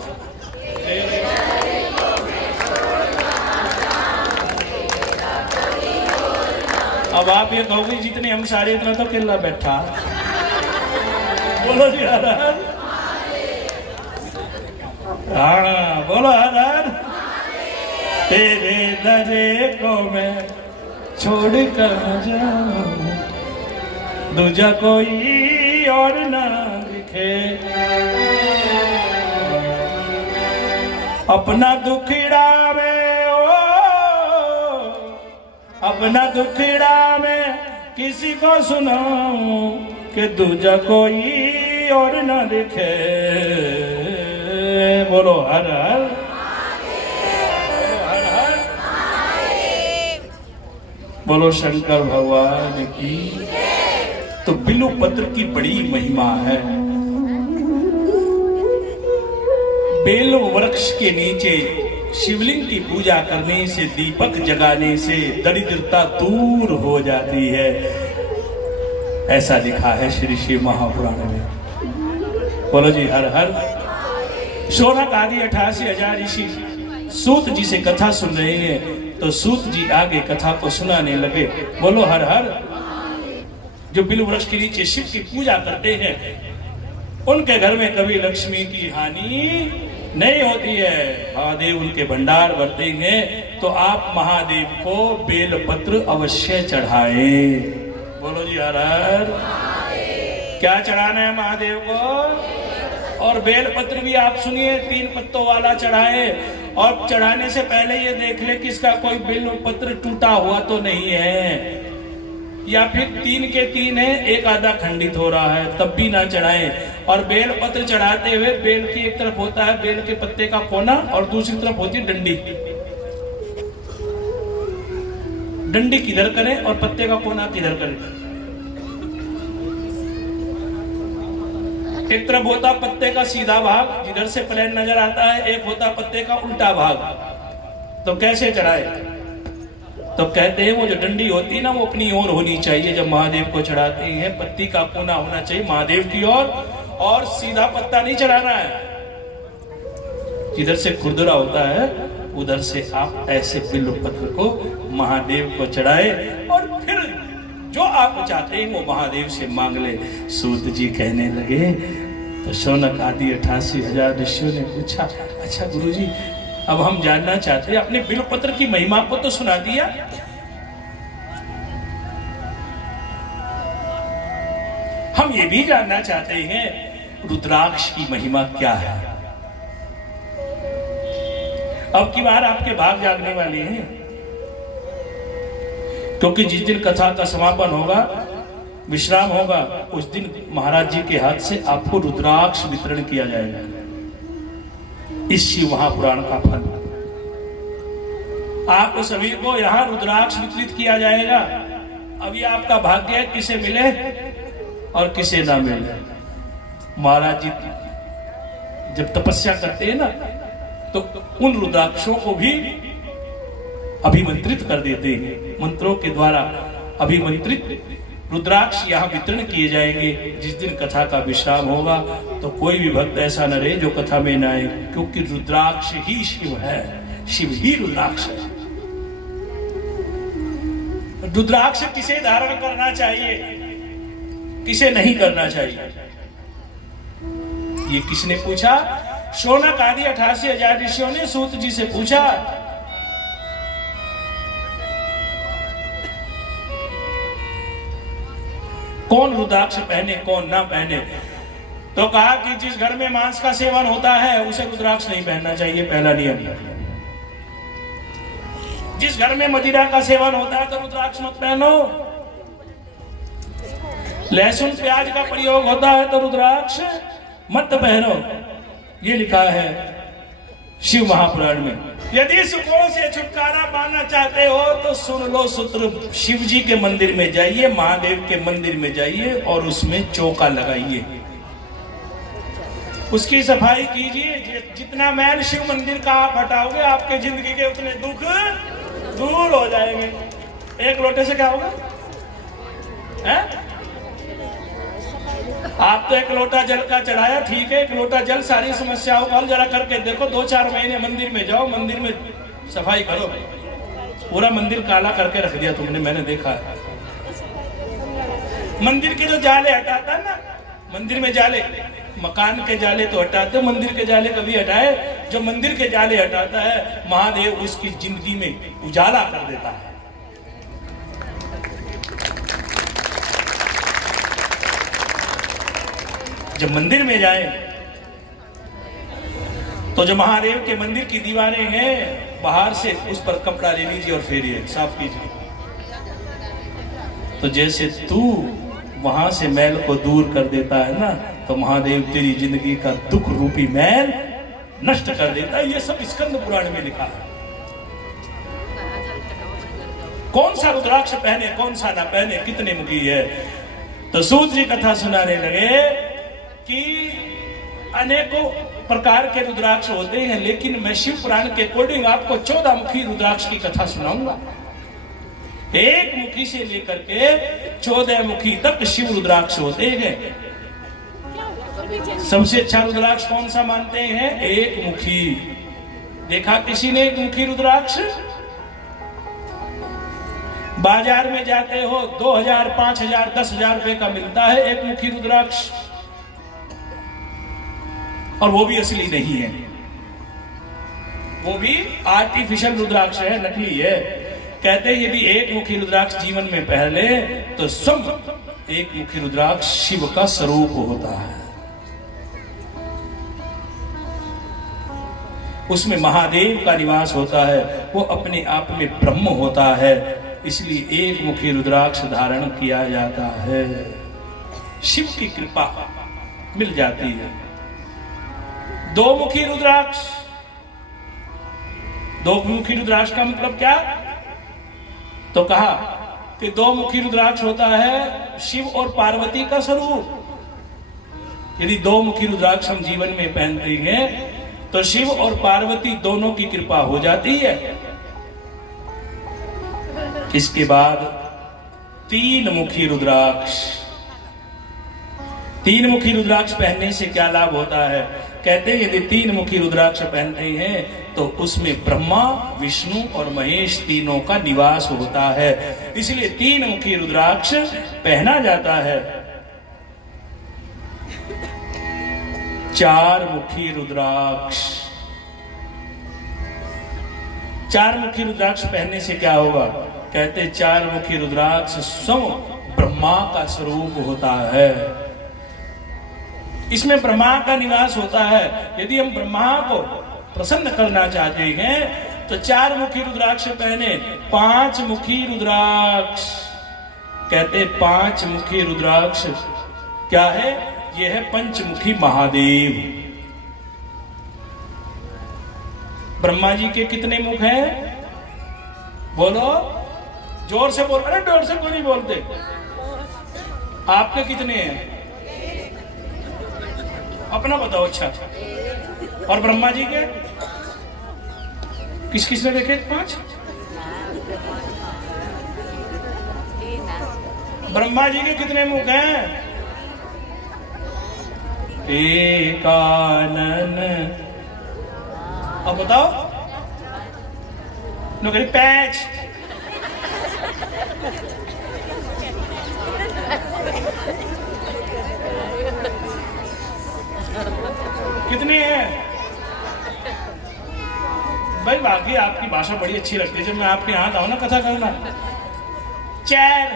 अब आप ये कहोगे जितने हम सारे इतना तो किल्ला बैठा। बोलो जी हर। हाँ बोलो हर। तेरे दर को मैं छोड़ कर जाऊं दूजा कोई और ना दिखे। अपना दुखड़ा में अपना दुखड़ा में किसी को सुनाऊं कि दूजा कोई और ना दिखे। बोलो हर हर। बोलो शंकर भगवान की। तो बिल्व पत्र की बड़ी महिमा है। बेल वृक्ष के नीचे शिवलिंग की पूजा करने से, दीपक जगाने से दरिद्रता दूर हो जाती है, ऐसा लिखा है श्री शिव महापुराण में। बोलो जी हर हर। शौनक आदि 88,000 ऋषि सूत जी से कथा सुन रहे हैं, तो सूत जी आगे कथा को सुनाने लगे। बोलो हर हर। जो बिल्व वृक्ष के नीचे शिव की पूजा करते हैं, उनके घर में कभी लक्ष्मी की हानि नहीं होती है। महादेव उनके भंडार भरते हैं, तो आप महादेव को बेलपत्र अवश्य चढ़ाएं। बोलो जी हर हर। क्या चढ़ाना है महादेव को? और बेलपत्र भी आप सुनिए 3 पत्तों वाला चढ़ाए, और चढ़ाने से पहले ये देख ले कि इसका कोई बेलपत्र टूटा हुआ तो नहीं है, या फिर 3 के 3 है, एक आधा खंडित हो रहा है, तब भी ना चढ़ाएं। और बेल पत्र चढ़ाते हुए बेल की एक तरफ होता है बेल के पत्ते का कोना, और दूसरी तरफ होती है डंडी। डंडी किधर करें और पत्ते का कोना किधर करें? एक तरफ होता पत्ते का सीधा भाग जिधर से प्लेन नजर आता है, एक होता पत्ते का उल्टा भाग। तो कैसे चढ़ाए? तो कहते हैं वो जो डंडी होती है ना, वो अपनी ओर होनी चाहिए। जब महादेव को चढ़ाते हैं पत्ती का कोना होना चाहिए महादेव की ओर, और सीधा पत्ता नहीं चढ़ाना है। जिधर से खुरदुरा होता है उधर से आप ऐसे बिल्व पत्र को महादेव को चढ़ाए, और फिर जो आप चाहते हैं वो महादेव से मांग ले। सूत जी कहने लगे, तो शौनक आदि 88,000 ऋषियों ने पूछा, अच्छा गुरुजी, अब हम जानना चाहते हैं, अपने बिल्व पत्र की महिमा को तो सुना दिया, हम ये भी जानना चाहते हैं रुद्राक्ष की महिमा क्या है। अब की बार आपके भाग जागने वाले हैं, क्योंकि जिस दिन कथा का समापन होगा, विश्राम होगा, उस दिन महाराज जी के हाथ से आपको रुद्राक्ष वितरण किया जाएगा। इस शिव महापुराण का फल आप सभी को यहां रुद्राक्ष वितरित किया जाएगा। अभी आपका भाग्य है किसे मिले और किसे ना मिले। महाराज जी जब तपस्या करते हैं ना, तो उन रुद्राक्षों को भी अभिमंत्रित कर देते हैं। मंत्रों के द्वारा अभिमंत्रित रुद्राक्ष यहाँ वितरण किए जाएंगे। जिस दिन कथा का विश्राम होगा, तो कोई भी भक्त ऐसा न रहे जो कथा में न आए, क्योंकि रुद्राक्ष ही शिव है, शिव ही रुद्राक्ष है। रुद्राक्ष किसे धारण करना चाहिए, किसे नहीं करना चाहिए, ये किसने पूछा? शौनक आदि 88,000 ऋषियों ने सूत जी से पूछा। कौन रुद्राक्ष पहने कौन ना पहने? तो कहा कि जिस घर में मांस का सेवन होता है उसे रुद्राक्ष नहीं पहनना चाहिए, पहला नियम। जिस घर में मदिरा का सेवन होता है तो रुद्राक्ष मत पहनो। लहसुन प्याज का प्रयोग होता है तो रुद्राक्ष मत पहनो, ये लिखा है शिव महापुराण में। यदि सुखों से छुटकारा पाना चाहते हो तो सुन लो सूत्र। शिव जी के मंदिर में जाइए, महादेव के मंदिर में जाइए, और उसमें चौका लगाइए, उसकी सफाई कीजिए। जितना मैल शिव मंदिर का आप हटाओगे, आपके जिंदगी के उतने दुख दूर हो जाएंगे। एक लोटे से क्या होगा? है? आप तो एक लोटा जल का चढ़ाया, ठीक है, एक लोटा जल सारी समस्याओं को हल जरा करके देखो। 2-4 महीने मंदिर में जाओ, मंदिर में सफाई करो, पूरा मंदिर काला करके रख दिया तुमने, मैंने देखा है। मंदिर के जो जाले हटाता है ना, मंदिर में जाले, मकान के जाले तो हटाते, मंदिर के जाले कभी हटाए? जो मंदिर के जाले हटाता है, महादेव उसकी जिंदगी में उजाला कर देता है। जब मंदिर में जाए तो जो महादेव के मंदिर की दीवारें हैं, बाहर से उस पर कपड़ा ले लीजिए और फेरिए, साफ कीजिए। तो जैसे तू वहां से मैल को दूर कर देता है ना, तो महादेव तेरी जिंदगी का दुख रूपी मैल नष्ट कर देता है। ये सब स्कंद पुराण में लिखा है। कौन सा रुद्राक्ष पहने कौन सा ना पहने, कितने मुखी है। तो सूत जी कथा सुनाने लगे कि अनेकों प्रकार के रुद्राक्ष होते हैं, लेकिन मैं शिव पुराण के अकॉर्डिंग आपको 14 मुखी रुद्राक्ष की कथा सुनाऊंगा। एक मुखी से लेकर के 14 मुखी तक शिव रुद्राक्ष होते हैं। सबसे अच्छा रुद्राक्ष कौन सा मानते हैं? एक मुखी। देखा किसी ने एक मुखी रुद्राक्ष? बाजार में जाते हो 2000, 5000, 10,000 रुपए का मिलता है एक मुखी रुद्राक्ष, और वो भी असली नहीं है, वो भी आर्टिफिशियल रुद्राक्ष है, नकली है। कहते हैं यदि एक मुखी रुद्राक्ष जीवन में पहले तो सब एक मुखी रुद्राक्ष शिव का स्वरूप होता है। उसमें महादेव का निवास होता है, वो अपने आप में ब्रह्म होता है, इसलिए एक मुखी रुद्राक्ष धारण किया जाता है। शिव की कृपा मिल जाती है। दो मुखी रुद्राक्ष, दो मुखी रुद्राक्ष का मतलब क्या? तो कहा कि दो मुखी रुद्राक्ष होता है शिव और पार्वती का स्वरूप। यदि दो मुखी रुद्राक्ष हम जीवन में पहनते हैं तो शिव और पार्वती दोनों की कृपा हो जाती है। इसके बाद 3 मुखी रुद्राक्ष। 3 मुखी रुद्राक्ष पहनने से क्या लाभ होता है? कहते हैं यदि 3 मुखी रुद्राक्ष पहनते हैं तो उसमें ब्रह्मा, विष्णु और महेश तीनों का निवास होता है, इसलिए 3 मुखी रुद्राक्ष पहना जाता है। 4 मुखी रुद्राक्ष। 4 मुखी रुद्राक्ष पहनने से क्या होगा? कहते 4 मुखी रुद्राक्ष स्वयं ब्रह्मा का स्वरूप होता है। इसमें ब्रह्मा का निवास होता है। यदि हम ब्रह्मा को प्रसन्न करना चाहते हैं तो 4 मुखी रुद्राक्ष पहने। 5 मुखी रुद्राक्ष। कहते 5 मुखी रुद्राक्ष क्या है? यह है पंचमुखी महादेव। ब्रह्मा जी के कितने मुख हैं? बोलो, जोर से बोल। अरे जोर से क्यों नहीं बोलते? आपके कितने हैं? अपना बताओ। अच्छा, और ब्रह्मा जी के किस किस ने देखे? 5। ब्रह्मा जी के कितने मुख हैं? एकानन। अब बताओ। नौकरी 5। कितने हैं भाई? बाकी आपकी भाषा बड़ी अच्छी लगती है। जब मैं आपके यहाँ आऊं ना कथा करना, 4।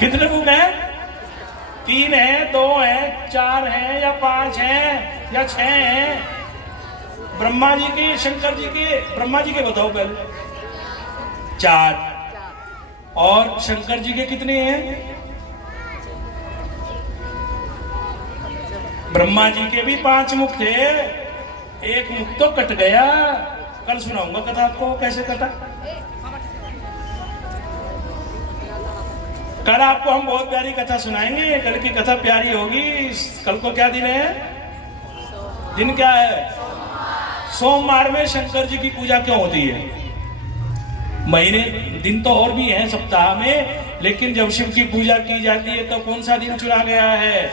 कितने मुख हैं? 3 हैं, 2 हैं, 4 हैं, या 5 हैं, या 6 हैं? ब्रह्मा जी के, शंकर जी के, ब्रह्मा जी के बताओ पहले। 4। और शंकर जी के कितने हैं? ब्रह्मा जी के भी 5 मुख थे, एक मुख तो कट गया। कल सुनाऊंगा कथा आपको कैसे कटा। कल आपको हम बहुत प्यारी कथा सुनाएंगे। कल की कथा प्यारी होगी। कल को क्या दिन है? दिन क्या है? सोमवार में शंकर जी की पूजा क्यों होती है? महीने दिन तो और भी हैं सप्ताह में, लेकिन जब शिव की पूजा की जाती है तो कौन सा दिन चुना गया है?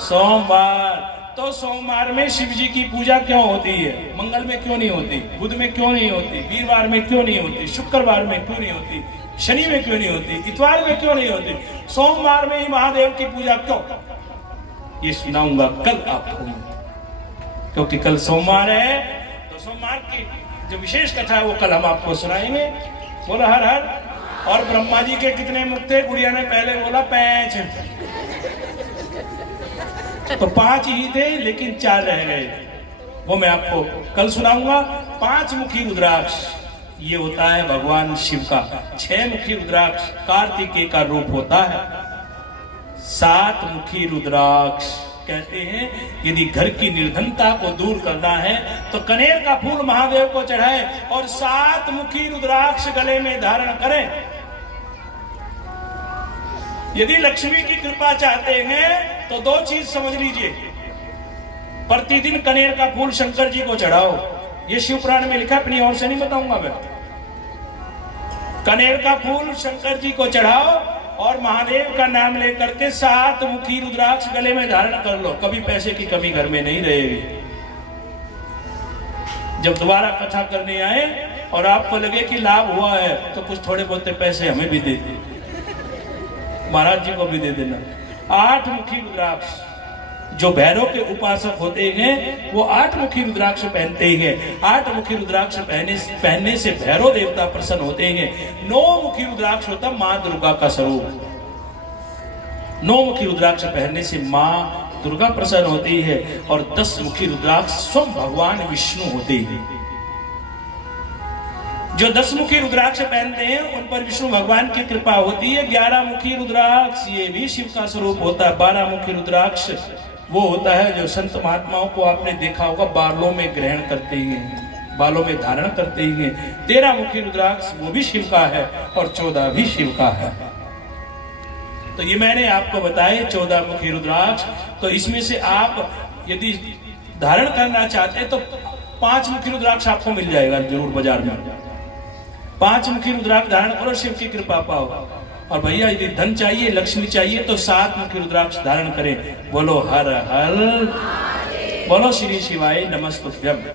सोमवार। तो सोमवार में शिव जी की पूजा क्यों होती है? मंगल में क्यों नहीं होती? बुध में क्यों नहीं होती? वीरवार में क्यों नहीं होती? शुक्रवार में क्यों नहीं होती? शनि में क्यों नहीं होती? इतवार में क्यों नहीं होती? सोमवार में ही महादेव की पूजा क्यों? ये सुनाऊंगा कल आपको, क्योंकि कल सोमवार है। तो सोमवार की जो विशेष कथा है वो कल हम आपको सुनाएंगे। बोला हर हर। और ब्रह्मा जी के कितने मुख थे? गुड़िया ने पहले बोला 5। तो 5 ही थे, लेकिन 4 रह गए। वो मैं आपको कल सुनाऊंगा। 5 मुखी रुद्राक्ष ये होता है भगवान शिव का। 6 मुखी रुद्राक्ष कार्तिकेय का रूप होता है। 7 मुखी रुद्राक्ष कहते हैं यदि घर की निर्धनता को दूर करना है तो कनेर का फूल महादेव को चढ़ाए और 7 मुखी रुद्राक्ष गले में धारण करें। यदि लक्ष्मी की कृपा चाहते हैं तो दो चीज समझ लीजिए, प्रतिदिन कनेर का फूल शंकर जी को चढ़ाओ। ये शिव पुराण में लिखा, अपनी ओर से नहीं बताऊंगा मैं। कनेर का फूल शंकर जी को चढ़ाओ और महादेव का नाम लेकर के 7 मुखी रुद्राक्ष गले में धारण कर लो, कभी पैसे की कमी घर में नहीं रहेगी। जब दोबारा कथा करने आए और आपको लगे कि लाभ हुआ है तो कुछ थोड़े बहुत पैसे हमें भी दे दे, महाराज जी को भी दे देना। 8 मुखी रुद्राक्ष, जो भैरव के उपासक होते हैं वो 8 मुखी रुद्राक्ष पहनते हैं। 8 मुखी रुद्राक्ष पहनने से भैरव देवता प्रसन्न होते हैं। 9 मुखी रुद्राक्ष होता मां दुर्गा का स्वरूप। 9 मुखी रुद्राक्ष पहनने से मां दुर्गा प्रसन्न होती है और 10 मुखी रुद्राक्ष स्वयं भगवान विष्णु होते हैं। जो 10 मुखी रुद्राक्ष पहनते हैं उन पर विष्णु भगवान की कृपा होती है। 11 मुखी रुद्राक्ष ये भी शिव का स्वरूप होता है। 12 मुखी रुद्राक्ष वो होता है जो संत महात्माओं को आपने देखा होगा बालों में ग्रहण करते हैं, बालों में धारण करते हैं। 13 मुखी रुद्राक्ष वो भी शिव का है और 14 भी शिव का है। तो ये मैंने आपको बताए 14 मुखी रुद्राक्ष। तो इसमें से आप यदि धारण करना चाहते हैं तो 5 मुखी रुद्राक्ष आपको मिल जाएगा जरूर बाजार में। 5 मुखी रुद्राक्ष धारण करो, शिव की कृपा पाओ। और भैया यदि धन चाहिए, लक्ष्मी चाहिए तो 7 मुखी रुद्राक्ष धारण करें। बोलो हर हर, बोलो श्री शिवाय नमस्तुभ्यम।